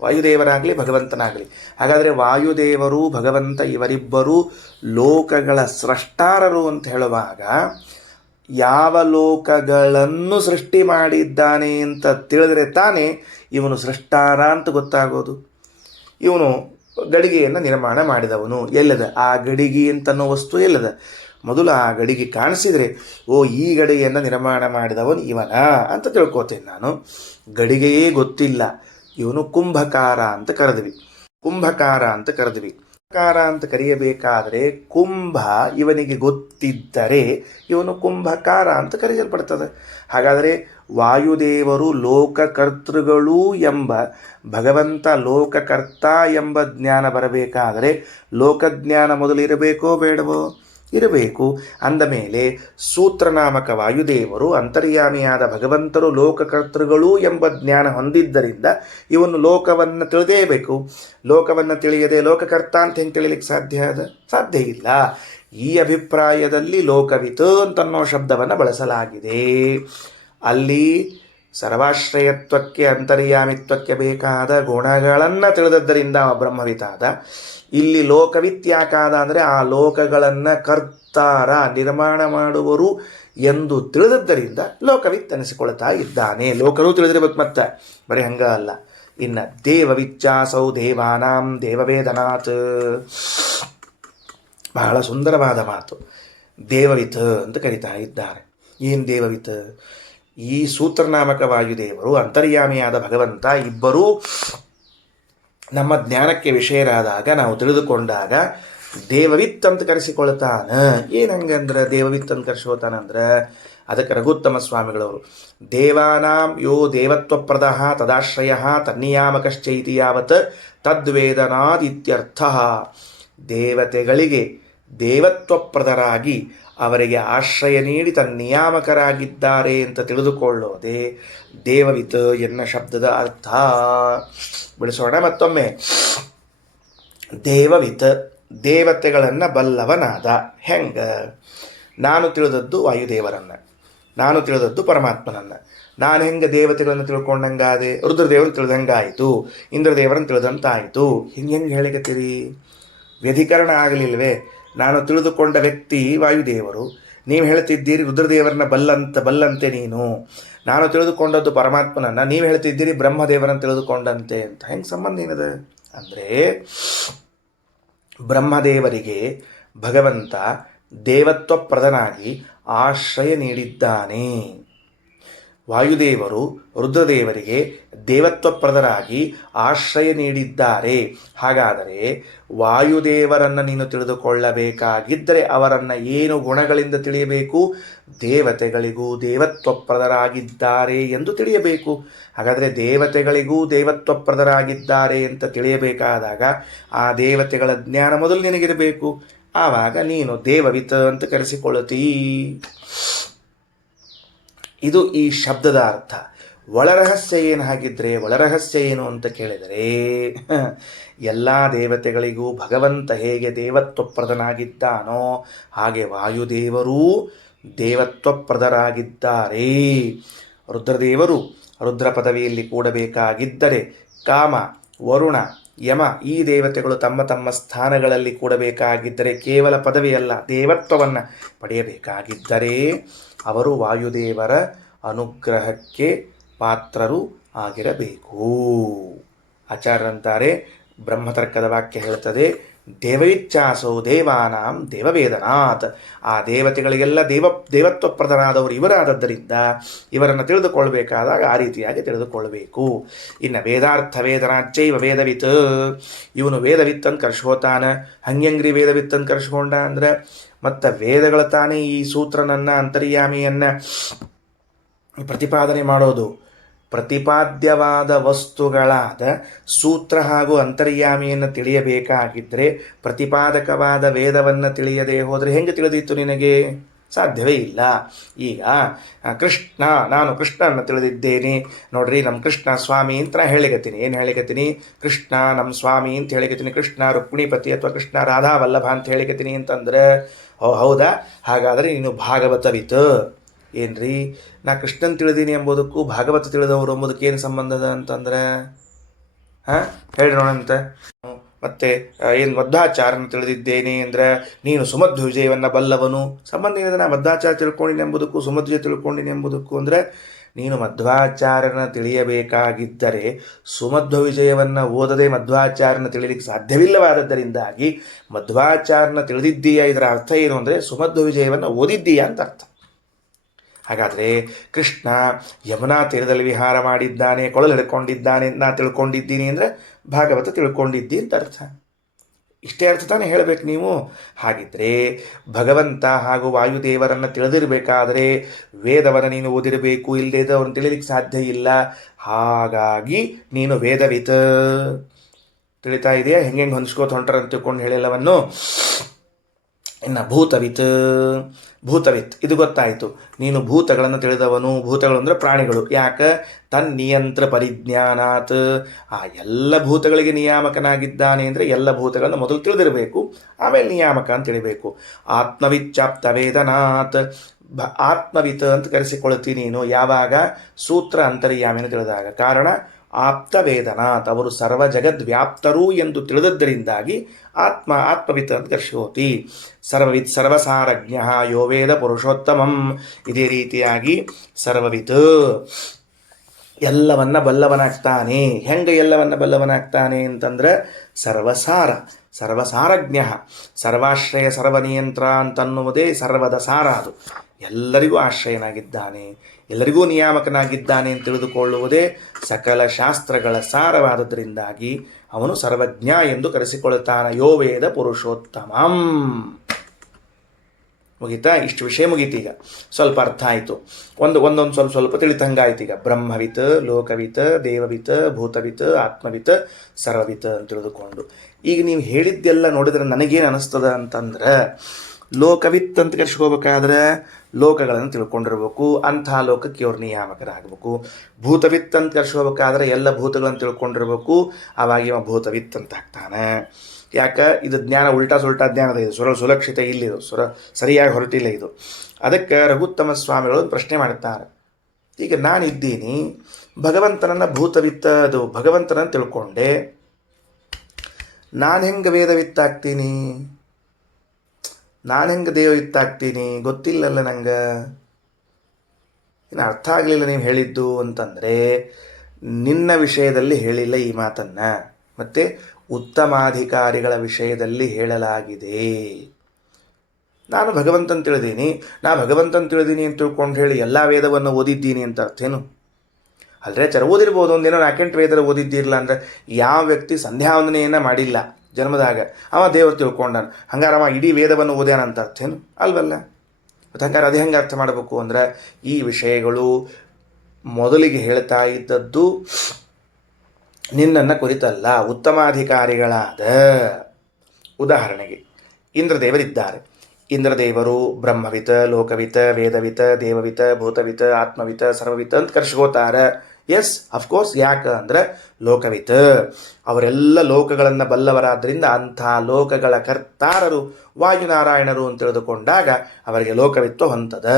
ವಾಯುದೇವರಾಗಲಿ ಭಗವಂತನಾಗಲಿ. ಹಾಗಾದರೆ ವಾಯುದೇವರು ಭಗವಂತ ಇವರಿಬ್ಬರೂ ಲೋಕಗಳ ಸ್ರಷ್ಟಾರರು ಅಂತ ಹೇಳುವಾಗ, ಯಾವ ಲೋಕಗಳನ್ನು ಸೃಷ್ಟಿ ಮಾಡಿದ್ದಾನೆ ಅಂತ ತಿಳಿದರೆ ತಾನೇ ಇವನು ಸೃಷ್ಟಾರ ಅಂತ ಗೊತ್ತಾಗೋದು. ಇವನು ಗಡಿಗೆಯನ್ನು ನಿರ್ಮಾಣ ಮಾಡಿದವನು ಎಲ್ಲದ, ಆ ಗಡಿಗೆ ಅಂತನ್ನೋ ವಸ್ತು ಎಲ್ಲದ, ಮೊದಲು ಆ ಗಡಿಗೆ ಕಾಣಿಸಿದರೆ ಓ ಈ ಗಡಿಗೆಯನ್ನು ನಿರ್ಮಾಣ ಮಾಡಿದವನು ಇವನ ಅಂತ ತಿಳ್ಕೊತೇನೆ ನಾನು. ಗಡಿಗೆಯೇ ಗೊತ್ತಿಲ್ಲ, ಇವನು ಕುಂಭಕಾರ ಅಂತ ಕರೆದ್ವಿ. ಕುಂಭಕಾರ ಅಂತ ಕರೆಯಬೇಕಾದರೆ ಕುಂಭ ಇವನಿಗೆ ಗೊತ್ತಿದ್ದರೆ ಇವನು ಕುಂಭಕಾರ ಅಂತ ಕರೆಯಲ್ಪಡ್ತದೆ. ಹಾಗಾದರೆ ವಾಯುದೇವರು ಲೋಕಕರ್ತೃಗಳು ಎಂಬ, ಭಗವಂತ ಲೋಕಕರ್ತ ಎಂಬ ಜ್ಞಾನ ಬರಬೇಕಾದರೆ ಲೋಕಜ್ಞಾನ ಮೊದಲು ಇರಬೇಕೋ ಬೇಡವೋ? ಇರಬೇಕು. ಅಂದ ಮೇಲೆ ಸೂತ್ರನಾಮಕ ವಾಯುದೇವರು ಅಂತರ್ಯಾಮಿಯಾದ ಭಗವಂತರು ಲೋಕಕರ್ತೃಗಳು ಎಂಬ ಜ್ಞಾನ ಹೊಂದಿದ್ದರಿಂದ ಇವನು ಲೋಕವನ್ನು ತಿಳಿದೇಬೇಕು. ಲೋಕವನ್ನು ತಿಳಿಯದೆ ಲೋಕಕರ್ತ ಅಂತ ಹೆಂಗೆ ತಿಳಿಲಿಕ್ಕೆ ಸಾಧ್ಯ ಇಲ್ಲ. ಈ ಅಭಿಪ್ರಾಯದಲ್ಲಿ ಲೋಕವಿತ್ ಅಂತನ್ನೋ ಶಬ್ದವನ್ನು ಬಳಸಲಾಗಿದೆ. ಅಲ್ಲಿ ಸರ್ವಾಶ್ರಯತ್ವಕ್ಕೆ ಅಂತರ್ಯಾಮಿತ್ವಕ್ಕೆ ಬೇಕಾದ ಗುಣಗಳನ್ನು ತಿಳಿದದ್ದರಿಂದ ಬ್ರಹ್ಮವಿತಾದ. ಇಲ್ಲಿ ಲೋಕವಿತ್ ಯಾಕಾದ ಅಂದರೆ ಆ ಲೋಕಗಳನ್ನು ಕರ್ತಾರ ನಿರ್ಮಾಣ ಮಾಡುವರು ಎಂದು ತಿಳಿದದ್ದರಿಂದ ಲೋಕವಿತ್ ಅನಿಸಿಕೊಳ್ತಾ ಇದ್ದಾನೆ. ಲೋಕನೂ ತಿಳಿದಿರ್ಬೇಕು, ಮತ್ತೆ ಬರೀ ಹಂಗ ಅಲ್ಲ. ಇನ್ನು ದೇವವಿಚ್ಚಾಸೌ ದೇವಾನಾಂ ದೇವವೇದನಾಥ್, ಬಹಳ ಸುಂದರವಾದ ಮಾತು. ದೇವವಿತ್ ಅಂತ ಕರೀತಾ ಇದ್ದಾರೆ. ಏನು ದೇವವಿತ್? ಈ ಸೂತ್ರನಾಮಕ ವಾಯುದೇವರು ಅಂತರ್ಯಾಮಿಯಾದ ಭಗವಂತ ಇಬ್ಬರೂ ನಮ್ಮ ಜ್ಞಾನಕ್ಕೆ ವಿಷಯರಾದಾಗ, ನಾವು ತಿಳಿದುಕೊಂಡಾಗ ದೇವವಿತ್ ಅಂತ ಕರೆಸಿಕೊಳ್ತಾನ. ಏನಂಗಂದ್ರೆ ದೇವವಿತ್ ಅಂತ ಕರೆಸ್ಕೊಳ್ತಾನಂದ್ರೆ ಅದಕ್ಕೆ ರಘುತ್ತಮ ಸ್ವಾಮಿಗಳವರು ದೇವಾನಾಂ ಯೋ ದೇವತ್ವಪ್ರದಃ ತದಾಶ್ರಯ ತನ್ನಿಯಾಮಕಶ್ಚೈತಿ ಯಾವತ್ ತದ್ವೇದನಾದಿತ್ಯರ್ಥ. ದೇವತೆಗಳಿಗೆ ದೇವತ್ವಪ್ರದರಾಗಿ ಅವರಿಗೆ ಆಶ್ರಯ ನೀಡಿ ತನ್ನಿಯಾಮಕರಾಗಿದ್ದಾರೆ ಅಂತ ತಿಳಿದುಕೊಳ್ಳೋದೇ ದೇವವಿತ್ ಎನ್ನ ಶಬ್ದದ ಅರ್ಥ. ಬಿಡಿಸೋಣ ಮತ್ತೊಮ್ಮೆ. ದೇವವಿತ್ ದೇವತೆಗಳನ್ನು ಬಲ್ಲವನಾದ. ಹೆಂಗ? ನಾನು ತಿಳಿದದ್ದು ವಾಯುದೇವರನ್ನು, ನಾನು ತಿಳಿದದ್ದು ಪರಮಾತ್ಮನನ್ನು. ನಾನು ಹೆಂಗೆ ದೇವತೆಗಳನ್ನು ತಿಳ್ಕೊಂಡಂಗಾದೆ? ರುದ್ರದೇವರನ್ನು ತಿಳಿದಂಗಾಯಿತು, ಇಂದ್ರದೇವರನ್ನು ತಿಳಿದಂತಾಯಿತು. ಹೆಂಗೆ ಹೇಳಿಕತ್ತೀರಿ? ವ್ಯಧಿಕರಣ ಆಗಲಿಲ್ವೇ? ನಾನು ತಿಳಿದುಕೊಂಡ ವ್ಯಕ್ತಿ ವಾಯುದೇವರು, ನೀವು ಹೇಳ್ತಿದ್ದೀರಿ ರುದ್ರದೇವರನ್ನ ಬಲ್ಲಂತೆ ನೀನು. ನಾನು ತಿಳಿದುಕೊಂಡದ್ದು ಪರಮಾತ್ಮನನ್ನು, ನೀವು ಹೇಳ್ತಿದ್ದೀರಿ ಬ್ರಹ್ಮದೇವರನ್ನು ತಿಳಿದುಕೊಂಡಂತೆ ಅಂತ. ಹೆಂಗೆ ಸಂಬಂಧ ಏನಿದೆ ಅಂದರೆ, ಬ್ರಹ್ಮದೇವರಿಗೆ ಭಗವಂತ ದೇವತ್ವಪ್ರದನಾಗಿ ಆಶ್ರಯ ನೀಡಿದ್ದಾನೆ. ವಾಯುದೇವರು ರುದ್ರದೇವರಿಗೆ ದೇವತ್ವಪ್ರದರಾಗಿ ಆಶ್ರಯ ನೀಡಿದ್ದಾರೆ. ಹಾಗಾದರೆ ವಾಯುದೇವರನ್ನು ನೀನು ತಿಳಿದುಕೊಳ್ಳಬೇಕಾಗಿದ್ದರೆ ಅವರನ್ನು ಏನು ಗುಣಗಳಿಂದ ತಿಳಿಯಬೇಕು? ದೇವತೆಗಳಿಗೂ ದೇವತ್ವಪ್ರದರಾಗಿದ್ದಾರೆ ಎಂದು ತಿಳಿಯಬೇಕು. ಹಾಗಾದರೆ ದೇವತೆಗಳಿಗೂ ದೇವತ್ವಪ್ರದರಾಗಿದ್ದಾರೆ ಅಂತ ತಿಳಿಯಬೇಕಾದಾಗ ಆ ದೇವತೆಗಳ ಜ್ಞಾನ ಮೊದಲು ನಿನಗಿರಬೇಕು. ಆವಾಗ ನೀನು ದೇವವಿತ್ ಅಂತ ಕರೆಸಿಕೊಳ್ಳುತ್ತೀ. ಇದು ಈ ಶಬ್ದದ ಅರ್ಥ. ಒಳರಹಸ್ಯ ಏನು? ಹಾಗಿದ್ರೆ ಒಳರಹಸ್ಯ ಏನು ಅಂತ ಕೇಳಿದರೆ, ಎಲ್ಲ ದೇವತೆಗಳಿಗೂ ಭಗವಂತ ಹೇಗೆ ದೇವತ್ವಪ್ರದನಾಗಿದ್ದಾನೋ ಹಾಗೆ ವಾಯುದೇವರೂ ದೇವತ್ವಪ್ರದರಾಗಿದ್ದಾರೆ. ರುದ್ರದೇವರು ರುದ್ರ ಪದವಿಯಲ್ಲಿ ಕೂಡಬೇಕಾಗಿದ್ದರೆ ಕಾಮ, ವರುಣ, ಯಮ ಈ ದೇವತೆಗಳು ತಮ್ಮ ತಮ್ಮ ಸ್ಥಾನಗಳಲ್ಲಿ ಕೂಡಬೇಕಾಗಿದ್ದರೆ, ಕೇವಲ ಪದವಿಯಲ್ಲ ದೇವತ್ವವನ್ನು ಪಡೆಯಬೇಕಾಗಿದ್ದರೆ ಅವರು ವಾಯುದೇವರ ಅನುಗ್ರಹಕ್ಕೆ ಪಾತ್ರರು ಆಗಿರಬೇಕು. ಆಚಾರ್ಯರಂತಾರೆ, ಬ್ರಹ್ಮತರ್ಕದ ವಾಕ್ಯ ಹೇಳ್ತದೆ, ದೇವೈಚ್ಛಾಸೋ ದೇವಾನಾಂ ದೇವವೇದನಾತ್. ಆ ದೇವತೆಗಳಿಗೆಲ್ಲ ದೇವತ್ವಪ್ರದನಾದವರು ಇವರಾದದ್ದರಿಂದ ಇವರನ್ನು ತಿಳಿದುಕೊಳ್ಬೇಕಾದಾಗ ಆ ರೀತಿಯಾಗಿ ತಿಳಿದುಕೊಳ್ಬೇಕು. ಇನ್ನು ವೇದಾರ್ಥ ವೇದನಾಚೈವ ವೇದವಿತ್, ಇವನು ವೇದವಿತ್ ಅಂತ ಕರ್ಸ್ಕೋತಾನ. ಹಂಗ್ರಿ ವೇದವಿತ್ ಅಂತ ಕರ್ಸ್ಕೊಂಡ ಅಂದ್ರೆ ಮತ್ತು ವೇದಗಳ ತಾನೇ ಈ ಸೂತ್ರನನ್ನು ಅಂತರ್ಯಾಮಿಯನ್ನು ಪ್ರತಿಪಾದನೆ ಮಾಡೋದು. ಪ್ರತಿಪಾದ್ಯವಾದ ವಸ್ತುಗಳಾದ ಸೂತ್ರ ಹಾಗೂ ಅಂತರ್ಯಾಮಿಯನ್ನು ತಿಳಿಯಬೇಕಾಗಿದ್ದರೆ ಪ್ರತಿಪಾದಕವಾದ ವೇದವನ್ನು ತಿಳಿಯದೆ ಹೋದರೆ ಹೆಂಗೆ ತಿಳಿದಿತ್ತು ನಿನಗೆ? ಸಾಧ್ಯವೇ ಇಲ್ಲ. ಈಗ ಕೃಷ್ಣ, ನಾನು ಕೃಷ್ಣನ ತಿಳಿದಿದ್ದೇನೆ ನೋಡ್ರಿ, ನಮ್ಮ ಕೃಷ್ಣ ಸ್ವಾಮಿ ಅಂತ ಹೇಳಿಕತ್ತೀನಿ. ಏನು ಹೇಳಿಕತ್ತೀನಿ? ಕೃಷ್ಣ ನಮ್ಮ ಸ್ವಾಮಿ ಅಂತ ಹೇಳಿಕತ್ತೀನಿ. ಕೃಷ್ಣ ರುಕ್ಮಿಣಿಪತಿ ಅಥವಾ ಕೃಷ್ಣ ರಾಧಾವಲ್ಲಭ ಅಂತ ಹೇಳಿಕತ್ತೀನಿ ಅಂತಂದ್ರೆ, ಓ ಹೌದಾ, ಹಾಗಾದರೆ ನೀನು ಭಾಗವತವಿತ್ತು ಏನ್ರಿ? ನಾ ಕೃಷ್ಣನ್ ತಿಳಿದೀನಿ ಎಂಬುದಕ್ಕೂ ಭಾಗವತ ತಿಳಿದವರು ಎಂಬುದಕ್ಕೆ ಏನು ಸಂಬಂಧದ ಅಂತಂದ್ರೆ ಹೇಳಿ ನೋಡಂತ. ಮತ್ತೆ ಏನು ಮಧ್ವಾಚಾರ್ಯನ ತಿಳಿದಿದ್ದೇನೆ ಅಂದ್ರೆ ನೀನು ಸುಮಧ್ವ ವಿಜಯವನ್ನು ಬಲ್ಲವನು. ಸಂಬಂಧ ಏನಿದೆ? ನಾ ಮಧ್ವಾಚಾರ್ಯ ತಿಳ್ಕೊಂಡಿನಿ ಎಂಬುದಕ್ಕೂ ಸುಮಧ್ವ ತಿಳ್ಕೊಂಡಿನಿ ಎಂಬುದಕ್ಕೂ ಅಂದರೆ ನೀನು ಮಧ್ವಾಚಾರ್ಯನ ತಿಳಿಯಬೇಕಾಗಿದ್ದರೆ ಸುಮಧ್ವ ವಿಜಯವನ್ನು ಓದದೆ ಮಧ್ವಾಚಾರ್ಯನ ತಿಳಿಯಲಿಕ್ಕೆ ಸಾಧ್ಯವಿಲ್ಲವಾದದ್ದರಿಂದಾಗಿ ಮಧ್ವಾಚಾರ್ಯನ ತಿಳಿದಿದ್ದೀಯಾ ಇದರ ಅರ್ಥ ಏನು ಅಂದರೆ ಸುಮಧ್ವ ವಿಜಯವನ್ನು ಓದಿದ್ದೀಯಾ ಅಂತ ಅರ್ಥ. ಹಾಗಾದರೆ ಕೃಷ್ಣ ಯಮುನಾ ತೀರದಲ್ಲಿ ವಿಹಾರ ಮಾಡಿದ್ದಾನೆ, ಕೊಳಲು ಹಿಡ್ಕೊಂಡಿದ್ದಾನೆ ನಾ ತಿಳ್ಕೊಂಡಿದ್ದೀನಿ ಅಂದರೆ ಭಾಗವತ ತಿಳ್ಕೊಂಡಿದ್ದಿ ಅಂತ ಅರ್ಥ. ಇಷ್ಟೇ ಅರ್ಥ ತಾನೇ ಹೇಳಬೇಕು ನೀವು. ಹಾಗಿದ್ರೆ ಭಗವಂತ ಹಾಗೂ ವಾಯುದೇವರನ್ನು ತಿಳಿದಿರಬೇಕಾದರೆ ವೇದವನ್ನು ನೀನು ಓದಿರಬೇಕು, ಇಲ್ಲದೇ ಅವ್ರನ್ನ ತಿಳಿಲಿಕ್ಕೆ ಸಾಧ್ಯ ಇಲ್ಲ. ಹಾಗಾಗಿ ನೀನು ವೇದವಿತ್. ತಿಳಿತಾ ಇದೆಯಾ ಹೆಂಗೆ ಹೊಂದಿಸ್ಕೋತ ಹೊಂಟರಂತ ತಿಳ್ಕೊಂಡು ಹೇಳಿಲ್ಲವನ್ನು. ಇನ್ನು ಭೂತವಿತ್ ಇದು ಗೊತ್ತಾಯಿತು. ನೀನು ಭೂತಗಳನ್ನು ತಿಳಿದವನು. ಭೂತಗಳು ಅಂದರೆ ಪ್ರಾಣಿಗಳು. ಯಾಕೆ? ತನ್ನಿಯಂತ್ರ ಪರಿಜ್ಞಾನಾತ್. ಆ ಎಲ್ಲ ಭೂತಗಳಿಗೆ ನಿಯಾಮಕನಾಗಿದ್ದಾನೆ ಅಂದರೆ ಎಲ್ಲ ಭೂತಗಳನ್ನು ಮೊದಲು ತಿಳಿದಿರಬೇಕು, ಆಮೇಲೆ ನಿಯಾಮಕ ಅಂತ ತಿಳಿಬೇಕು. ಆತ್ಮವಿಚ್ಚಾಪ್ತ ವೇದನಾತ್. ಆತ್ಮವಿತ್ ಅಂತ ಕರೆಸಿಕೊಳ್ತೀನಿ ನೀನು ಯಾವಾಗ? ಸೂತ್ರ ಅಂತರ್ಯಾಮಿನ ತಿಳಿದಾಗ. ಕಾರಣ ಆಪ್ತವೇದನಾತ್, ಅವರು ಸರ್ವ ಜಗದ್ವ್ಯಾಪ್ತರು ಎಂದು ತಿಳಿದದ್ದರಿಂದಾಗಿ ಆತ್ಮವಿತ್ ಅಂತ ಕರ್ಷೋತಿ. ಸರ್ವವಿತ್ ಸರ್ವಸಾರಜ್ಞ ಯೋ ವೇದ ಪುರುಷೋತ್ತಮಂ. ಇದೇ ರೀತಿಯಾಗಿ ಸರ್ವವಿತ್ ಎಲ್ಲವನ್ನ ಬಲ್ಲವನಾಗ್ತಾನೆ. ಹೆಂಗೆ ಎಲ್ಲವನ್ನ ಬಲ್ಲವನಾಗ್ತಾನೆ ಅಂತಂದ್ರೆ ಸರ್ವಸಾರಜ್ಞ, ಸರ್ವಾಶ್ರಯ ಸರ್ವನಿಯಂತ್ರ ಅಂತನ್ನುವುದೇ ಸರ್ವದ ಸಾರ. ಅದು ಎಲ್ಲರಿಗೂ ಆಶ್ರಯನಾಗಿದ್ದಾನೆ, ಎಲ್ಲರಿಗೂ ನಿಯಾಮಕನಾಗಿದ್ದಾನೆ ಅಂತ ತಿಳಿದುಕೊಳ್ಳುವುದೇ ಸಕಲ ಶಾಸ್ತ್ರಗಳ ಸಾರವಾದದ್ರಿಂದಾಗಿ ಅವನು ಸರ್ವಜ್ಞ ಎಂದು ಕರೆಸಿಕೊಳ್ಳುತ್ತಾನೆ. ಯೋ ವೇದ ಪುರುಷೋತ್ತಮಂ. ಮುಗೀತಾ? ಇಷ್ಟು ವಿಷಯ ಮುಗೀತೀಗ. ಸ್ವಲ್ಪ ಅರ್ಥ ಆಯಿತು. ಒಂದೊಂದು ಸ್ವಲ್ಪ ತಿಳಿತಂಗಾಯ್ತು. ಈಗ ಬ್ರಹ್ಮವಿತ್, ಲೋಕವಿತ್, ದೇವವಿತ್, ಭೂತವಿತ್, ಆತ್ಮವಿತ್, ಸರ್ವವಿತ್ ಅಂತ ತಿಳಿದುಕೊಂಡು ಈಗ ನೀವು ಹೇಳಿದ್ದೆಲ್ಲ ನೋಡಿದ್ರೆ ನನಗೇನು ಅನಿಸ್ತದ ಅಂತಂದ್ರೆ, ಲೋಕವಿತ್ ಅಂತ ಕರೆಸ್ಕೋಬೇಕಾದ್ರೆ ಲೋಕಗಳನ್ನು ತಿಳ್ಕೊಂಡಿರ್ಬೇಕು, ಅಂಥ ಲೋಕಕ್ಕೆ ಅವ್ರ ನಿಯಾಮಕರಾಗಬೇಕು. ಭೂತವಿತ್ ಅಂತ ಕರೆಸ್ಕೋಬೇಕಾದ್ರೆ ಎಲ್ಲ ಭೂತಗಳನ್ನು ತಿಳ್ಕೊಂಡಿರ್ಬೇಕು, ಅವಾಗ ಇವ ಭೂತವಿತ್ ಅಂತ ಆಗ್ತಾನೆ. ಯಾಕೆ? ಇದು ಜ್ಞಾನ ಉಲ್ಟಾ ಸುಲ್ಟಾ ಜ್ಞಾನದ, ಇದು ಸುರಕ್ಷಿತ ಇಲ್ಲಿದು, ಸರಿಯಾಗಿ ಹೊರಟಿಲ್ಲ ಇದು. ಅದಕ್ಕೆ ರಘುತ್ತಮ ಸ್ವಾಮಿಗಳು ಪ್ರಶ್ನೆ ಮಾಡುತ್ತಾರೆ. ಈಗ ನಾನಿದ್ದೀನಿ, ಭಗವಂತನನ್ನು ಭೂತವಿತ್ತ ಅದು ಭಗವಂತನನ್ನು ತಿಳ್ಕೊಂಡೆ, ನಾನು ಹೆಂಗೆ ವೇದವಿತ್ತಾಗ್ತೀನಿ? ನಾನು ಹೆಂಗೆ ದೇವವಿತ್ತಾಗ್ತೀನಿ? ಗೊತ್ತಿಲ್ಲಲ್ಲ ನಂಗೆ. ಇನ್ನು ಅರ್ಥ ಆಗಲಿಲ್ಲ ನೀವು ಹೇಳಿದ್ದು ಅಂತಂದರೆ, ನಿನ್ನ ವಿಷಯದಲ್ಲಿ ಹೇಳಿಲ್ಲ ಈ ಮಾತನ್ನು, ಮತ್ತು ಉತ್ತಮಾಧಿಕಾರಿಗಳ ವಿಷಯದಲ್ಲಿ ಹೇಳಲಾಗಿದೆ. ನಾನು ಭಗವಂತನ ತಿಳಿದೀನಿ, ಭಗವಂತನ ತಿಳಿದೀನಿ ಅಂತ ತಿಳ್ಕೊಂಡು ಹೇಳಿ ಎಲ್ಲ ವೇದವನ್ನು ಓದಿದ್ದೀನಿ ಅಂತ ಅರ್ಥೇನು? ಅಲ್ಲದೆ ಓದಿರ್ಬೋದು, ಒಂದೇನೋ 4-8 ವೇದ ಓದಿದ್ದಿರಲ್ಲ ಅಂದರೆ ಯಾವ ವ್ಯಕ್ತಿ ಸಂಧ್ಯಾವಂದನೆಯನ್ನು ಮಾಡಿಲ್ಲ ಜನ್ಮದಾಗ ಅವ ದೇವರು ತಿಳ್ಕೊಂಡಾನ, ಹಂಗಾರ ಅವ ಇಡೀ ವೇದವನ್ನು ಓದ್ಯಾನ ಅಂತ ಅರ್ಥೇನು? ಅಲ್ವಲ್ಲ. ಮತ್ತು ಹಂಗಾರೆ ಅದು ಹೆಂಗೆ ಅರ್ಥ ಮಾಡಬೇಕು ಅಂದ್ರೆ, ಈ ವಿಷಯಗಳು ಮೊದಲಿಗೆ ಹೇಳ್ತಾ ಇದ್ದದ್ದು ನಿನ್ನನ್ನು ಕುರಿತಲ್ಲ, ಉತ್ತಮಾಧಿಕಾರಿಗಳಾದ. ಉದಾಹರಣೆಗೆ ಇಂದ್ರದೇವರಿದ್ದಾರೆ. ಇಂದ್ರದೇವರು ಬ್ರಹ್ಮವಿತ, ಲೋಕವಿತ, ವೇದವಿತ, ದೇವವಿತ, ಭೂತವಿತ, ಆತ್ಮವಿತ, ಸರ್ವವಿತ ಅಂತ ಕರ್ಸ್ಕೋತಾರೆ. S, of course. ಯಾಕೆ ಅಂದ್ರೆ ಲೋಕವಿತ, ಅವರೆಲ್ಲ ಲೋಕಗಳನ್ನು ಬಲ್ಲವರಾದ್ದರಿಂದ ಅಂಥ ಲೋಕಗಳ ಕರ್ತಾರರು ವಾಯುನಾರಾಯಣರು ಅಂತ ತಿಳಿದುಕೊಂಡಾಗ ಅವರಿಗೆ ಲೋಕವಿತ್ವ ಹೊಂದದ.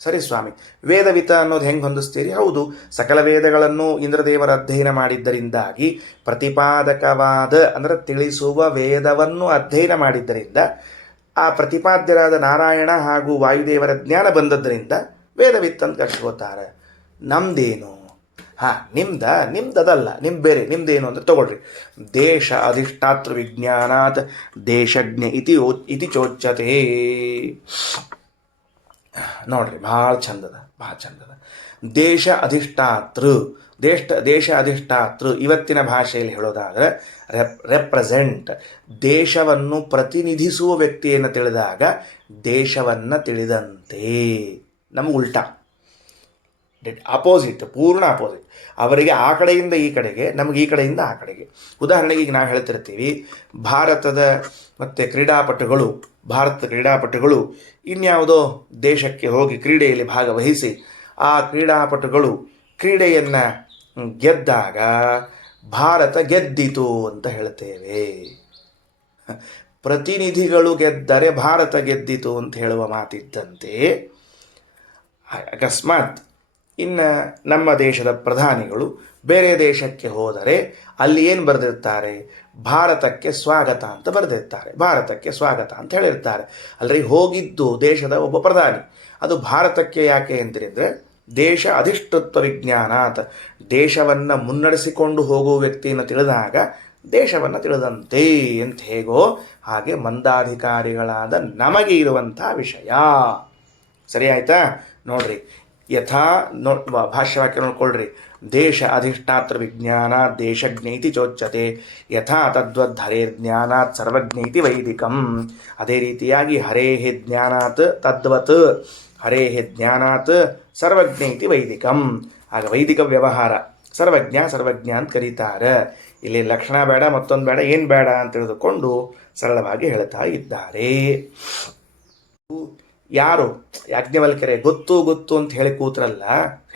ಸರಿ ಸ್ವಾಮಿ, ವೇದವಿತ ಅನ್ನೋದು ಹೆಂಗೆ ಹೊಂದಿಸ್ತೀರಿ? ಹೌದು, ಸಕಲ ವೇದಗಳನ್ನು ಇಂದ್ರದೇವರ ಅಧ್ಯಯನ ಮಾಡಿದ್ದರಿಂದಾಗಿ ಪ್ರತಿಪಾದಕವಾದ ಅಂದರೆ ತಿಳಿಸುವ ವೇದವನ್ನು ಅಧ್ಯಯನ ಮಾಡಿದ್ದರಿಂದ ಆ ಪ್ರತಿಪಾದ್ಯರಾದ ನಾರಾಯಣ ಹಾಗೂ ವಾಯುದೇವರ ಜ್ಞಾನ ಬಂದದ್ದರಿಂದ ವೇದವಿತ್ ಅಂತ ಕರ್ಸ್ಕೋತಾರೆ. ನಮ್ದೇನು? ಹಾಂ ನಿಮ್ದದಲ್ಲ, ಬೇರೆ ನಿಮ್ದೇನು ಅಂದರೆ ತಗೊಳ್ರಿ. ದೇಶ ಅಧಿಷ್ಠಾತೃ ವಿಜ್ಞಾನಾತ್ ದೇಶಜ್ಞ ಇತಿ ಚೋಚ್ಯತೆ. ನೋಡ್ರಿ, ಭಾಳ ಚಂದದ. ದೇಶ ಅಧಿಷ್ಠಾತೃ ಇವತ್ತಿನ ಭಾಷೆಯಲ್ಲಿ ಹೇಳೋದಾದರೆ ರೆಪ್ರೆಸೆಂಟ್, ದೇಶವನ್ನು ಪ್ರತಿನಿಧಿಸುವ ವ್ಯಕ್ತಿಯನ್ನು ತಿಳಿದಾಗ ದೇಶವನ್ನು ತಿಳಿದಂತೆ. ನಮಗೆ ಉಲ್ಟಾ, ಅಪೋಸಿಟ್, ಪೂರ್ಣ ಅಪೋಸಿಟ್. ಅವರಿಗೆ ಆ ಕಡೆಯಿಂದ ಈ ಕಡೆಗೆ, ನಮಗೆ ಈ ಕಡೆಯಿಂದ ಆ ಕಡೆಗೆ. ಉದಾಹರಣೆಗೆ ಈಗ ನಾವು ಹೇಳ್ತಿರ್ತೀವಿ, ಭಾರತದ ಕ್ರೀಡಾಪಟುಗಳು ಇನ್ಯಾವುದೋ ದೇಶಕ್ಕೆ ಹೋಗಿ ಕ್ರೀಡೆಯಲ್ಲಿ ಭಾಗವಹಿಸಿ ಆ ಕ್ರೀಡಾಪಟುಗಳು ಕ್ರೀಡೆಯನ್ನು ಗೆದ್ದಾಗ ಭಾರತ ಗೆದ್ದಿತು ಅಂತ ಹೇಳ್ತೇವೆ. ಪ್ರತಿನಿಧಿಗಳು ಗೆದ್ದರೆ ಭಾರತ ಗೆದ್ದಿತು ಅಂತ ಹೇಳುವ ಮಾತಿದ್ದಂತೆ, ಅಕಸ್ಮಾತ್ ಇನ್ನು ನಮ್ಮ ದೇಶದ ಪ್ರಧಾನಿಗಳು ಬೇರೆ ದೇಶಕ್ಕೆ ಹೋದರೆ ಅಲ್ಲಿ ಏನು ಬರೆದಿರ್ತಾರೆ, ಭಾರತಕ್ಕೆ ಸ್ವಾಗತ ಅಂತ ಬರೆದಿರ್ತಾರೆ, ಭಾರತಕ್ಕೆ ಸ್ವಾಗತ ಅಂತ ಹೇಳಿರ್ತಾರೆ. ಅಲ್ಲರಿ ಹೋಗಿದ್ದು ದೇಶದ ಒಬ್ಬ ಪ್ರಧಾನಿ, ಅದು ಭಾರತಕ್ಕೆ ಯಾಕೆ ಅಂತಿದ್ರೆ ದೇಶ ಅಧಿಷ್ಠತ್ವ ವಿಜ್ಞಾನಾತ್, ದೇಶವನ್ನು ಮುನ್ನಡೆಸಿಕೊಂಡು ಹೋಗುವ ವ್ಯಕ್ತಿಯನ್ನು ತಿಳಿದಾಗ ದೇಶವನ್ನು ತಿಳಿದಂತೆ ಅಂತ ಹೇಗೋ ಹಾಗೆ ಮಂದಾಧಿಕಾರಿಗಳಾದ ನಮಗೆ ಇರುವಂಥ ವಿಷಯ. ಸರಿ ಆಯ್ತಾ? ನೋಡ್ರಿ, ಭಾಷ್ಯವಾಕ್ಯ ನೋಡ್ಕೊಳ್ರಿ. ದೇಶ ಅಧಿಷ್ಠಾತೃ ವಿಜ್ಞಾನ ದೇಶಜ್ಞೈತಿ ಚೋಚ್ಯತೆ ಯಥಾ ತದ್ವದ್ ಹರೇರ್ಜ್ಞಾನಾತ್ ಸರ್ವಜ್ಞೈತಿ ವೈದಿಕಂ. ಅದೇ ರೀತಿಯಾಗಿ ಹರೇಹಿ ಜ್ಞಾನಾತ್ ತದ್ವತ್ ಹರೇಹಿ ಜ್ಞಾನಾತ್ ಸರ್ವಜ್ಞೈತಿ ವೈದಿಕಂ. ಆಗ ವೈದಿಕ ವ್ಯವಹಾರ ಸರ್ವಜ್ಞ ಅಂತ ಕರೀತಾರೆ. ಇಲ್ಲಿ ಲಕ್ಷಣ ಬೇಡ, ಮತ್ತೊಂದು ಬೇಡ, ಏನು ಬೇಡ ಅಂತ ತಿಳಿದುಕೊಂಡು ಸರಳವಾಗಿ ಹೇಳ್ತಾ ಇದ್ದಾರೆ. ಯಾರು ಯಾಜ್ಞವಲ್ಕ್ಯರೇ ಗೊತ್ತು ಅಂತ ಹೇಳಿ ಕೂತ್ರಲ್ಲ,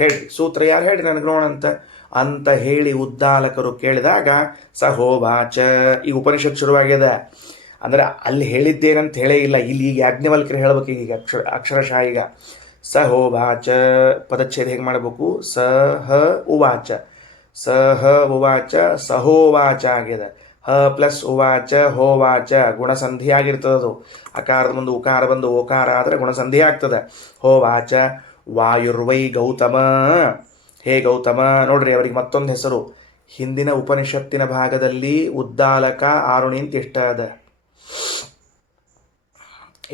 ಹೇಳ್ರಿ ಸೂತ್ರ ಯಾರು ಹೇಳ್ರಿ ನನಗೆ ನೋಡಂತ ಅಂತ ಹೇಳಿ ಉದ್ದಾಲಕರು ಕೇಳಿದಾಗ ಸಹೋವಾಚ. ಈಗ ಉಪನಿಷತ್ ಶುರುವಾಗ್ಯದ ಅಂದ್ರೆ ಅಲ್ಲಿ ಹೇಳಿದ್ದೇನಂತ ಹೇಳೇ ಇಲ್ಲ, ಇಲ್ಲಿ ಈಗ ಯಾಜ್ಞವಲ್ಕ್ಯರು ಹೇಳ್ಬೇಕು. ಈಗ ಅಕ್ಷರಶಃ ಈಗ ಸಹೋವಾಚ ಪದಚ್ಛೇದ ಹೇಗೆ ಮಾಡಬೇಕು? ಉವಾಚ ಸಹೋವಾಚ ಆಗಿದೆ. ಹ ಪ್ಲಸ್ ಉವಾಚ ಹೋವಾಚ ಗುಣಸಂಧಿ ಆಗಿರ್ತದದು. ಅಕಾರದ ಮುಂದೆ ಉಕಾರ ಬಂದು ಓಕಾರ ಆದರೆ ಗುಣಸಂಧಿ ಆಗ್ತದೆ. ಹೋವಾಚ ವಾಯುರ್ವೈ ಗೌತಮ. ಹೇ ಗೌತಮ. ನೋಡ್ರಿ, ಅವರಿಗೆ ಮತ್ತೊಂದು ಹೆಸರು. ಹಿಂದಿನ ಉಪನಿಷತ್ತಿನ ಭಾಗದಲ್ಲಿ ಉದ್ದಾಲಕ ಆರುಣಿ ಅಂತ ಇಷ್ಟ ಅದ,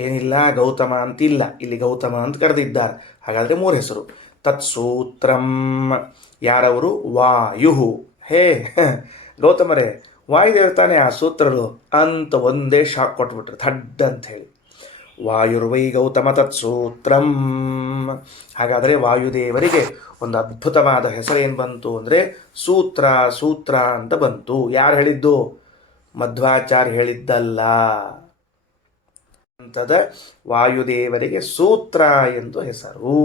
ಏನಿಲ್ಲ ಗೌತಮ ಅಂತಿಲ್ಲ, ಇಲ್ಲಿ ಗೌತಮ ಅಂತ ಕರೆದಿದ್ದಾರೆ. ಹಾಗಾದರೆ 3 ಹೆಸರು. ತತ್ಸೂತ್ರಂ. ಯಾರವರು? ವಾಯು. ಹೇ ಗೌತಮರೇ, ವಾಯುದೇವತಾನೆ ಆ ಸೂತ್ರರು ಅಂತ ಒಂದೇ ಶಾಕ್ ಕೊಟ್ಬಿಟ್ರು, ಥಡ್ ಅಂತ ಹೇಳಿ. ವಾಯುರ್ವೈ ಗೌತಮ ತತ್ಸೂತ್ರಂ. ಹಾಗಾದರೆ ವಾಯುದೇವರಿಗೆ ಒಂದು ಅದ್ಭುತವಾದ ಹೆಸರೇನು ಬಂತು ಅಂದರೆ ಸೂತ್ರ ಅಂತ ಬಂತು. ಯಾರು ಹೇಳಿದ್ದು? ಮಧ್ವಾಚಾರ್ಯ ಹೇಳಿದ್ದಲ್ಲ. ಅಂತದ ವಾಯುದೇವರಿಗೆ ಸೂತ್ರ ಎಂದು ಹೆಸರು.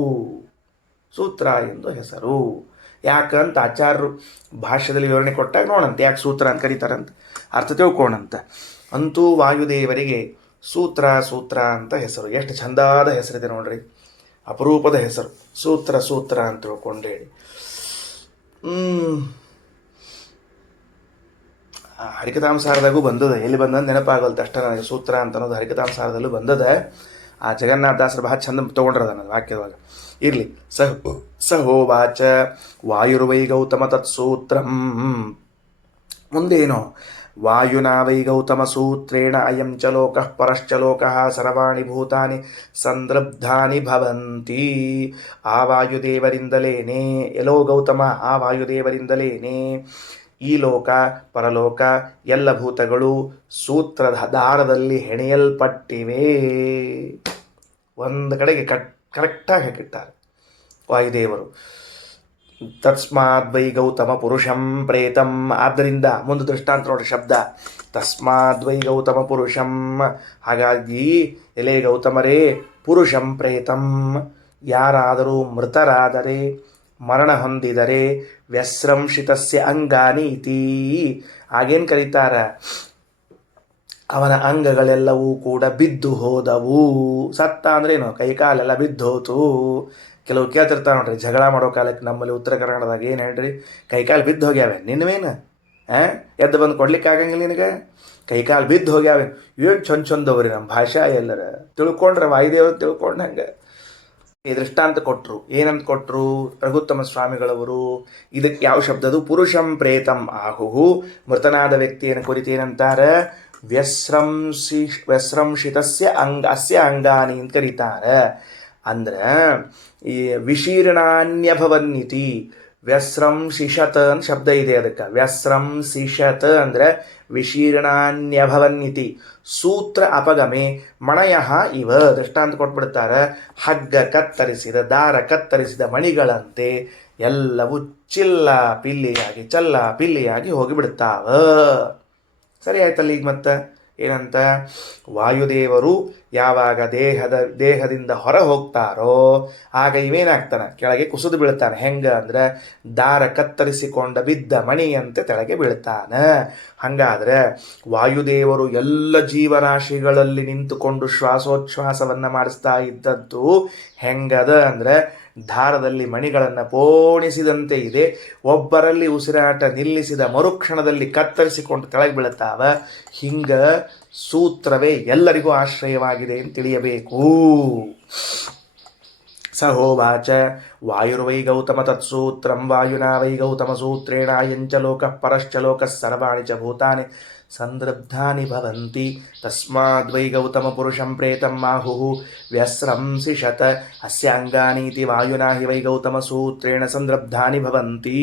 ಯಾಕಂತ ಆಚಾರ್ಯರು ಭಾಷ್ಯದಲ್ಲಿ ವಿವರಣೆ ಕೊಟ್ಟಾಗ ನೋಡಂತೆ ಯಾಕೆ ಸೂತ್ರ ಅಂತ ಕರೀತಾರಂತ, ಅರ್ಥ ತಿಳ್ಕೋಣಂತ. ಅಂತೂ ವಾಯುದೇವರಿಗೆ ಸೂತ್ರ ಅಂತ ಹೆಸರು. ಎಷ್ಟು ಚಂದಾದ ಹೆಸರಿದೆ ನೋಡ್ರಿ, ಅಪರೂಪದ ಹೆಸರು. ಸೂತ್ರ ಅಂತ ತಿಳ್ಕೊಂಡು ಹೇಳಿ. ಹರಿಕಥಾಂಸಾರದಾಗೂ ಬಂದದ, ಎಲ್ಲಿ ಬಂದಂದು ನೆನಪಾಗಲ್ತು ಅಷ್ಟೇ ನನಗೆ. ಸೂತ್ರ ಅಂತ ಅನ್ನೋದು ಹರಿಕಥಾಂಸಾರದಲ್ಲೂ ಬಂದದ. ಆ ಜಗನ್ನಾಥದಾಸರು ಬಹಳ ಚಂದ ತೊಗೊಂಡ್ರದ ಅನ್ನೋದು ವಾಕ್ಯದಾಗ. ಇರಲಿ. ಸಹೋವಾಚ ವಾಯುರ್ವೈ ಗೌತಮ ತತ್ಸೂತ್ರಂ. ಮುಂದೇನು? ವಾಯುನಾ ವೈ ಗೌತಮ ಸೂತ್ರೇಣ ಅಯಂ ಚ ಲೋಕಃ ಪರಶ್ಚ ಲೋಕಃ ಸರ್ವಾಣಿ ಭೂತಾನಿ ಸಂದೃಬ್ಧಾನಿ ಭವಂತಿ. ಆ ವಾಯುದೇವರಿಂದಲೇನೆ, ಎಲ್ಲೋ ಗೌತಮ, ಆ ವಾಯುದೇವರಿಂದಲೇನೆ ಈ ಲೋಕ ಪರಲೋಕ ಎಲ್ಲ ಭೂತಗಳು ಸೂತ್ರದ ದಾರದಲ್ಲಿ ಹೆಣೆಯಲ್ಪಟ್ಟಿವೆ. ಒಂದು ಕಡೆಗೆ ಕರೆಕ್ಟಾಗಿ ಹಾಕಿರ್ತಾರೆ ವಾಯುದೇವರು. ತಸ್ಮಾದ್ ವೈ ಗೌತಮ ಪುರುಷಂ ಪ್ರೇತಂ. ಆದ್ದರಿಂದ ಮುಂದೆ ದೃಷ್ಟಾಂತ ನೋಡಿ ಶಬ್ದ, ತಸ್ಮಾದ್ ವೈ ಗೌತಮ ಪುರುಷಂ. ಹಾಗಾಗಿ ಎಲೆ ಗೌತಮರೇ, ಪುರುಷಂ ಪ್ರೇತಂ, ಯಾರಾದರೂ ಮೃತರಾದರೆ, ಮರಣ ಹೊಂದಿದರೆ, ವ್ಯಸ್ರಂಶಿತಸ್ಯ ಅಂಗಾನಿ ಇತಿ, ಹಾಗೇನು ಕರೀತಾರ, ಅವನ ಅಂಗಗಳೆಲ್ಲವೂ ಕೂಡ ಬಿದ್ದು ಹೋದವು. ಸತ್ತ ಅಂದ್ರೇನು? ಕೈಕಾಲೆಲ್ಲ ಬಿದ್ದು ಹೋತು. ಕೆಲವು ಕೇಳ್ತಿರ್ತಾರೆ ನೋಡ್ರಿ, ಜಗಳ ಮಾಡೋ ಕಾಲಕ್ಕೆ ನಮ್ಮಲ್ಲಿ ಉತ್ತರ ಕರ್ನಾಟಕದಾಗ ಏನು ಹೇಳ್ರಿ, ಕೈಕಾಲು ಬಿದ್ದು ಹೋಗ್ಯಾವೆ ನಿನ್ನವೇನು, ಎದ್ದು ಬಂದು ಕೊಡ್ಲಿಕ್ಕೆ ಆಗಂಗಿಲ್ಲ ನಿನಗೆ, ಕೈಕಾಲು ಬಿದ್ದು ಹೋಗ್ಯಾವೆ. ಏನು ಚಂದವ್ರಿ ನಮ್ಮ ಭಾಷಾ ಎಲ್ಲರ ತಿಳ್ಕೊಂಡ್ರೆ ವಾಯುದೇವರು ತಿಳ್ಕೊಂಡಂಗೆ. ಈ ದೃಷ್ಟಾಂತ ಕೊಟ್ಟರು. ಏನಂತ ಕೊಟ್ಟರು ರಘುತ್ತಮ ಸ್ವಾಮಿಗಳವರು? ಇದಕ್ಕೆ ಯಾವ ಶಬ್ದದು? ಪುರುಷಂ ಪ್ರೇತಂ ಆಹುಹು. ಮೃತನಾದ ವ್ಯಕ್ತಿಯನ್ನು ಕುರಿತು ಏನಂತಾರೆ? ವ್ಯಸ್ರಂಶಿತಸ್ಯ ಅಸ್ಯ ಅಂಗಾನಿ ಅಂತ ಕರೀತಾರೆ. ಅಂದ್ರೆ ಈ ವಿಶೀರ್ಣಾನ್ಯಭವನ್ನಿತಿ. ವ್ಯಸ್ರಂಶಿಷತ್ ಅಂತ ಶಬ್ದ ಇದೆ ಅದಕ್ಕೆ. ವ್ಯಸ್ರಂಶಿಷತ್ ಅಂದ್ರೆ ವಿಶೀರ್ಣಾನ್ಯಭವನ್ನಿತಿ. ಸೂತ್ರ ಅಪಗಮೆ ಮಣಯಃ ಇವ. ದೃಷ್ಟಾಂತ ಕೊಟ್ಬಿಡ್ತಾರೆ. ಹಗ್ಗ ಕತ್ತರಿಸಿದ, ದಾರ ಕತ್ತರಿಸಿದ ಮಣಿಗಳಂತೆ ಎಲ್ಲವೂ ಚಿಲ್ಲ ಪಿಲ್ಲಿಯಾಗಿ ಹೋಗಿಬಿಡ್ತಾವ. ಸರಿ ಆಯ್ತಲ್ಲ. ಈಗ ಮತ್ತೆ ಏನಂತ? ವಾಯುದೇವರು ಯಾವಾಗ ದೇಹದಿಂದ ಹೊರ ಹೋಗ್ತಾರೋ ಆಗ ಇವೇನಾಗ್ತಾನೆ? ಕೆಳಗೆ ಕುಸಿದು ಬೀಳ್ತಾನೆ. ಹೆಂಗ ಅಂದ್ರೆ ದಾರ ಕತ್ತರಿಸಿಕೊಂಡ ಬಿದ್ದ ಮಣಿಯಂತೆ ತೆಳಗೆ ಬೀಳ್ತಾನೆ. ಹಂಗಾದ್ರೆ ವಾಯುದೇವರು ಎಲ್ಲ ಜೀವರಾಶಿಗಳಲ್ಲಿ ನಿಂತುಕೊಂಡು ಶ್ವಾಸೋಚ್ಛ್ವಾಸವನ್ನ ಮಾಡಿಸ್ತಾ ಇದ್ದದ್ದು ಹೆಂಗದ ಅಂದ್ರೆ ದಾರದಲ್ಲಿ ಮಣಿಗಳನ್ನು ಪೋಣಿಸಿದಂತೆ ಇದೆ. ಒಬ್ಬರಲ್ಲಿ ಉಸಿರಾಟ ನಿಲ್ಲಿಸಿದ ಮರುಕ್ಷಣದಲ್ಲಿ ಕತ್ತರಿಸಿಕೊಂಡು ಕೆಳಗೆ ಬೀಳುತ್ತಾವ. ಹಿಂಗ ಸೂತ್ರವೇ ಎಲ್ಲರಿಗೂ ಆಶ್ರಯವಾಗಿದೆ ಅಂತ ತಿಳಿಯಬೇಕು. ಸಹೋವಾಚ ವಾಯುರ್ವೈ ಗೌತಮ ತತ್ಸೂತ್ರಂ ವಾಯುನಾ ವೈ ಗೌತಮ ಸೂತ್ರೇಣ ಅಯಂಚ ಲೋಕಃ ಪರಶ್ಚ ಲೋಕಃ ಸರ್ವಾಣಿ ಚ ಭೂತಾನಿ ಸಂದೃಬ್ಧಾನಿ ಭವಂತಿ ತಸ್ಮಾದ್ವೈ ಗೌತಮ ಪುರುಷಂ ಪ್ರೇತಂ ಆಹುಃ ವ್ಯಸ್ರಂಸಿಷತ್ ಅಸ್ಯಾಂಗಾನೀತಿ ವಾಯುನಾ ಹಿ ವೈ ಗೌತಮ ಸೂತ್ರೇಣ ಸಂದೃಬ್ಧಾನಿ ಭವಂತಿ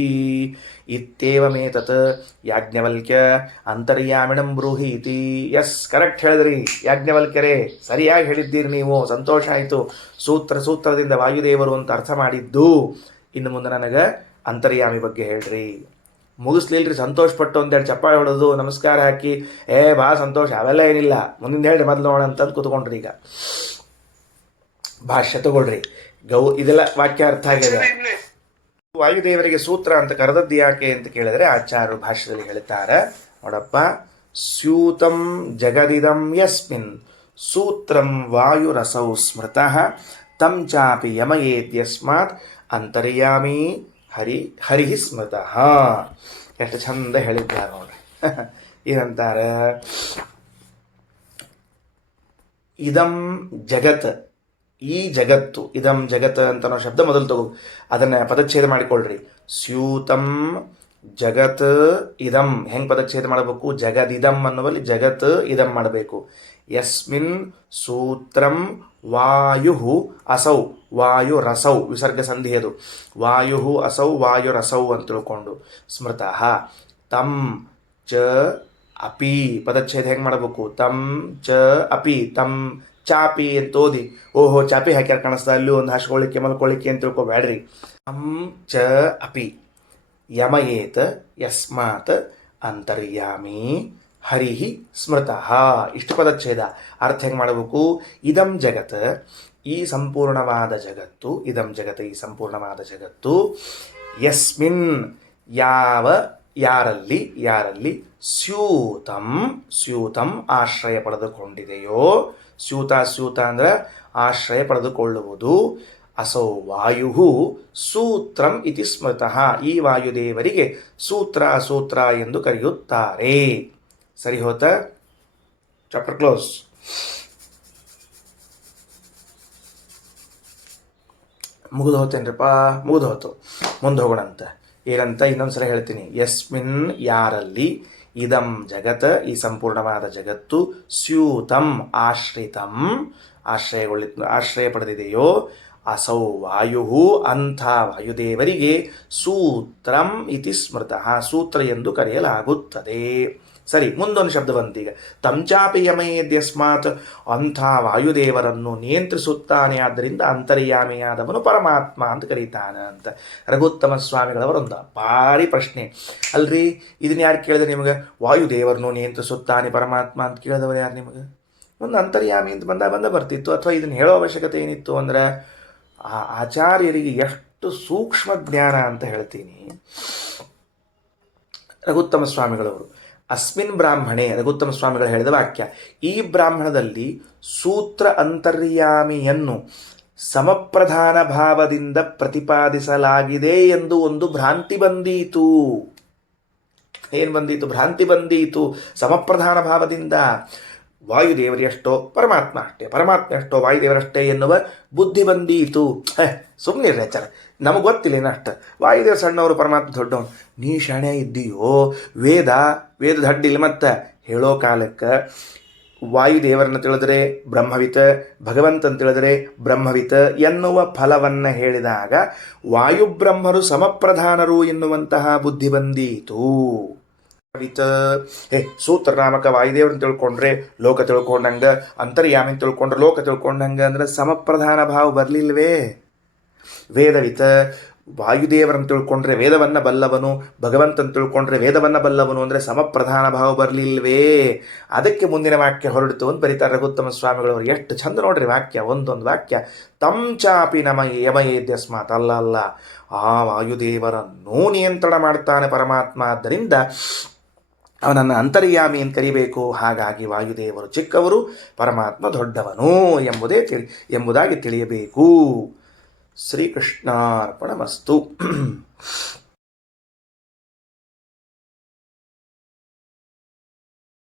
ಇತ್ಯೇವಮೇತತ್ ಯಾಜ್ಞವಲ್ಕ್ಯ ಅಂತರ್ಯಾಮಿಣಂ ಬ್ರೂಹೀತಿ. ಎಸ್, ಕರೆಕ್ಟ್ ಹೇಳಿದ್ರಿ ಯಾಜ್ಞವಲ್ಕ್ಯರೇ, ಸರಿಯಾಗಿ ಹೇಳಿದ್ದೀರಿ ನೀವು. ಸಂತೋಷ ಆಯಿತು. ಸೂತ್ರದಿಂದ ವಾಯುದೇವರು ಅಂತ ಅರ್ಥ ಮಾಡಿದ್ದು. ಇನ್ನು ಮುಂದೆ ನನಗೆ ಅಂತರ್ಯಾಮಿ ಬಗ್ಗೆ ಹೇಳ್ರಿ. ಮುಗಿಸ್ಲಿಲ್ರಿ, ಸಂತೋಷಪಟ್ಟು ಒಂದೆರಡು ಚಪ್ಪಾಳೆ ಹೊಡೆದು ನಮಸ್ಕಾರ ಹಾಕಿ ಭಾಳ ಸಂತೋಷ ಅವೆಲ್ಲ ಏನಿಲ್ಲ, ಮುಂದಿನ ಹೇಳ್ರಿ ಮೊದಲು ನೋಡೋಣ ಅಂತಂದು ಕೂತ್ಕೊಂಡ್ರಿ. ಈಗ ಭಾಷ್ಯ ತಗೊಳ್ರಿ. ಇದೆಲ್ಲ ವಾಕ್ಯ ಅರ್ಥ ಆಗಿದೆ. ವಾಯುದೇವರಿಗೆ ಸೂತ್ರ ಅಂತ ಕರೆದದ್ದು ಯಾಕೆ ಅಂತ ಕೇಳಿದ್ರೆ ಆಚಾರ್ಯರು ಭಾಷ್ಯದಲ್ಲಿ ಹೇಳ್ತಾರೆ ನೋಡಪ್ಪ. ಸ್ಯೂತಂ ಜಗದಿದಂ ಯಸ್ಮಿನ್ ಸೂತ್ರಂ ವಾಯುರಸೌ ಸ್ಮೃತಃ ತಂ ಚಾಪಿ ಯಮಯೇದ್ಯಸ್ಮಾತ್ ಅಂತರ್ಯಾಮಿ ಹರಿ ಸ್ಮೃತಃ. ಎಷ್ಟು ಚಂದ ಹೇಳಿದ್ದಾರೆ ನೋಡ್ರಿ. ಏನಂತಾರೆ? ಇದಂ ಜಗತ್, ಈ ಜಗತ್ತು, ಇದಂ ಜಗತ್ ಅಂತ ಅನ್ನೋ ಶಬ್ದ ಮೊದಲು ತಗೋ, ಅದನ್ನ ಪದಚ್ಛೇದ ಮಾಡಿಕೊಳ್ಳ್ರಿ. ಸ್ಯೂತಂ ಜಗತ್ ಇದಂ ಹೆಂಗೆ ಪದಚ್ಛೇದ ಮಾಡಬೇಕು? ಜಗದಿದಂ ಅನ್ನುವಲ್ಲಿ ಜಗತ್ ಇದಂ ಮಾಡಬೇಕು. ಯಸ್ಮಿನ್ ಸೂತ್ರಂ ವಾಯು ಅಸೌ ವಾಯುರಸೌ, ವಿಸರ್ಗ ಸಂಧಿಯದು. ವಾಯು ಅಸೌ ವಾಯುರಸೌ ಅಂತ ತಿಳ್ಕೊಂಡು ಸ್ಮೃತಃ ತಂ ಚ ಅಪಿ ಪದಚ್ಛೇದ ಹೆಂಗೆ ಮಾಡಬೇಕು? ತಂ ಚ ಅಪಿ, ತಂ ಚಾಪಿ ಅಂತ ಓದಿ. ಓಹೋ ಚಾಪಿ ಹಾಕ್ಯಾರ ಕಾಣಿಸ್ತಾ, ಅಲ್ಲಿ ಒಂದು ಹಾಸ್ಕೊಳ್ಳಿಕ್ಕೆ ಮಲ್ಕೊಳ್ಳಿಕ್ಕೆ ಅಂತ ತಿಳ್ಕೊಬೇಡ್ರಿ. ತಂ ಚ ಅಪಿ ಯಮಯೇತ್ ಯಸ್ಮಾತ್ ಅಂತರ್ಯಾಮಿ ಹರಿಹಿ ಸ್ಮೃತಃ. ಇಷ್ಟು ಪದಚ್ಛೇದ. ಅರ್ಥ ಹೆಂಗೆ ಮಾಡಬೇಕು? ಇದಂ ಜಗತ್, ಈ ಸಂಪೂರ್ಣವಾದ ಜಗತ್ತು, ಇದಂ ಜಗತ್ ಈ ಸಂಪೂರ್ಣವಾದ ಜಗತ್ತು, ಯಸ್ಮಿನ್ ಯಾರಲ್ಲಿ ಸ್ಯೂತಂ ಆಶ್ರಯ ಪಡೆದುಕೊಂಡಿದೆಯೋ, ಸ್ಯೂತ ಅಂದ್ರೆ ಆಶ್ರಯ ಪಡೆದುಕೊಳ್ಳುವುದು. ಅಸೌ ವಾಯು ಸೂತ್ರಂ ಇತಿ ಸ್ಮೃತಃ, ಈ ವಾಯುದೇವರಿಗೆ ಸೂತ್ರ ಎಂದು ಕರೆಯುತ್ತಾರೆ. ಸರಿ ಹೋತ? Chapter close. ಮುಗಿದು ಹೋತೇನ್ರಿಪ್ಪ? ಮುಗಿದು ಹೋತು. ಮುಂದೆ ಹೋಗೋಣಂತ. ಏನಂತ ಇನ್ನೊಂದ್ಸಲ ಹೇಳ್ತೀನಿ. ಯಸ್ಮಿನ್ ಯಾರಲ್ಲಿ, ಇದಂ ಜಗತ್ ಈ ಸಂಪೂರ್ಣವಾದ ಜಗತ್ತು, ಸ್ಯೂತಂ ಆಶ್ರಿತಂ ಆಶ್ರಯ ಪಡೆದಿದೆಯೋ, ಅಸೌ ವಾಯು ಅಂಥ ವಾಯುದೇವರಿಗೆ ಸೂತ್ರಂ ಇತಿ ಸ್ಮೃತಃ ಸೂತ್ರ ಎಂದು ಕರೆಯಲಾಗುತ್ತದೆ. ಸರಿ, ಮುಂದೊಂದು ಶಬ್ದ ಬಂತೀಗ. ತಂಚಾಪಿ ಯಮಯೇದ್ಯಸ್ಮಾತ್, ಅಂಥ ವಾಯುದೇವರನ್ನು ನಿಯಂತ್ರಿಸುತ್ತಾನೆ, ಆದ್ದರಿಂದ ಅಂತರ್ಯಾಮಿಯಾದವನು ಪರಮಾತ್ಮ ಅಂತ ಕರೀತಾನೆ ಅಂತ ರಘುತ್ತಮ ಸ್ವಾಮಿಗಳವರೊಂದು ಭಾರಿ ಪ್ರಶ್ನೆ ಅಲ್ರಿ. ಇದನ್ನ ಯಾರು ಕೇಳಿದ್ರೆ ನಿಮಗೆ? ವಾಯುದೇವರನ್ನು ನಿಯಂತ್ರಿಸುತ್ತಾನೆ ಪರಮಾತ್ಮ ಅಂತ ಕೇಳಿದವರು ಯಾರು ನಿಮಗೆ? ಒಂದು ಅಂತರ್ಯಾಮಿ ಅಂತ ಬಂದ ಬರ್ತಿತ್ತು. ಅಥವಾ ಇದನ್ನು ಹೇಳೋ ಅವಶ್ಯಕತೆ ಏನಿತ್ತು ಅಂದ್ರೆ ಆ ಆಚಾರ್ಯರಿಗೆ ಎಷ್ಟು ಸೂಕ್ಷ್ಮ ಜ್ಞಾನ ಅಂತ ಹೇಳ್ತೀನಿ. ರಘುತ್ತಮ ಸ್ವಾಮಿಗಳವರು ಅಸ್ಮಿನ್ ಬ್ರಾಹ್ಮಣೆ, ರಘುತ್ತಮ ಸ್ವಾಮಿಗಳು ಹೇಳಿದ ವಾಕ್ಯ, ಈ ಬ್ರಾಹ್ಮಣದಲ್ಲಿ ಸೂತ್ರ ಅಂತರ್ಯಾಮಿಯನ್ನು ಸಮಪ್ರಧಾನ ಭಾವದಿಂದ ಪ್ರತಿಪಾದಿಸಲಾಗಿದೆ ಎಂದು ಒಂದು ಭ್ರಾಂತಿ ಬಂದೀತು. ಏನು ಬಂದೀತು? ಭ್ರಾಂತಿ ಬಂದೀತು. ಸಮಪ್ರಧಾನ ಭಾವದಿಂದ ವಾಯುದೇವರು ಎಷ್ಟೋ ಪರಮಾತ್ಮ ಅಷ್ಟೇ, ಪರಮಾತ್ಮ ಎಷ್ಟೋ ವಾಯುದೇವರಷ್ಟೇ ಎನ್ನುವ ಬುದ್ಧಿ ಬಂದೀತು. ಸುಮ್ಮನೆ ಆಚಾರ, ನಮಗೆ ಗೊತ್ತಿಲ್ಲ ಅಷ್ಟ. ವಾಯುದೇವ ಸಣ್ಣವರು, ಪರಮಾತ್ಮ ದೊಡ್ಡವನು. ನೀ ಶಾಣೆ ಇದ್ದೀಯೋ, ವೇದ ಹಡ್ಡಿಲ್ಲ. ಮತ್ತು ಹೇಳೋ ಕಾಲಕ್ಕೆ ವಾಯುದೇವರನ್ನು ತಿಳಿದರೆ ಬ್ರಹ್ಮವಿತ, ಭಗವಂತನ ತಿಳಿದರೆ ಬ್ರಹ್ಮವಿತ ಎನ್ನುವ ಫಲವನ್ನು ಹೇಳಿದಾಗ ವಾಯುಬ್ರಹ್ಮರು ಸಮಪ್ರಧಾನರು ಎನ್ನುವಂತಹ ಬುದ್ಧಿ ಬಂದೀತು. ಸೂತ್ರನಾಮಕ ವಾಯುದೇವ್ರನ್ನ ತಿಳ್ಕೊಂಡ್ರೆ ಲೋಕ ತಿಳ್ಕೊಂಡಂಗ, ಅಂತರ್ಯಾಮಿನ ತಿಳ್ಕೊಂಡ್ರೆ ಲೋಕ ತಿಳ್ಕೊಂಡಂಗ ಅಂದ್ರೆ ಸಮಪ್ರಧಾನ ಭಾವ ಬರಲಿಲ್ವೇ? ವೇದವಿತ ವಾಯುದೇವರನ್ನು ತಿಳ್ಕೊಂಡ್ರೆ ವೇದವನ್ನು ಬಲ್ಲವನು, ಭಗವಂತನ ತಿಳ್ಕೊಂಡ್ರೆ ವೇದವನ್ನು ಬಲ್ಲವನು ಅಂದರೆ ಸಮಪ್ರಧಾನ ಭಾವ ಬರಲಿಲ್ವೇ? ಅದಕ್ಕೆ ಮುಂದಿನ ವಾಕ್ಯ ಹೊರಡಿತು ಅಂತ ಬರೀತಾರೆ ರಘುತ್ತಮ ಸ್ವಾಮಿಗಳವರು. ಎಷ್ಟು ಚಂದ ನೋಡ್ರಿ ವಾಕ್ಯ, ಒಂದೊಂದು ವಾಕ್ಯ. ತಂ ಚಾಪಿ ಯಮಯೇದ್ಯಸ್ಮಾತ್, ಅಲ್ಲ, ಆ ವಾಯುದೇವರನ್ನೂ ನಿಯಂತ್ರಣ ಮಾಡ್ತಾನೆ ಪರಮಾತ್ಮ. ಆದ್ದರಿಂದ ಅವನನ್ನು ಅಂತರ್ಯಾಮಿ ಅಂತ ಕರಿಬೇಕು. ಹಾಗಾಗಿ ವಾಯುದೇವರು ಚಿಕ್ಕವರು, ಪರಮಾತ್ಮ ದೊಡ್ಡವನು ಎಂಬುದಾಗಿ ತಿಳಿಯಬೇಕು. ಶ್ರೀಕೃಷ್ಣಾರ್ಪಣಮಸ್ತು.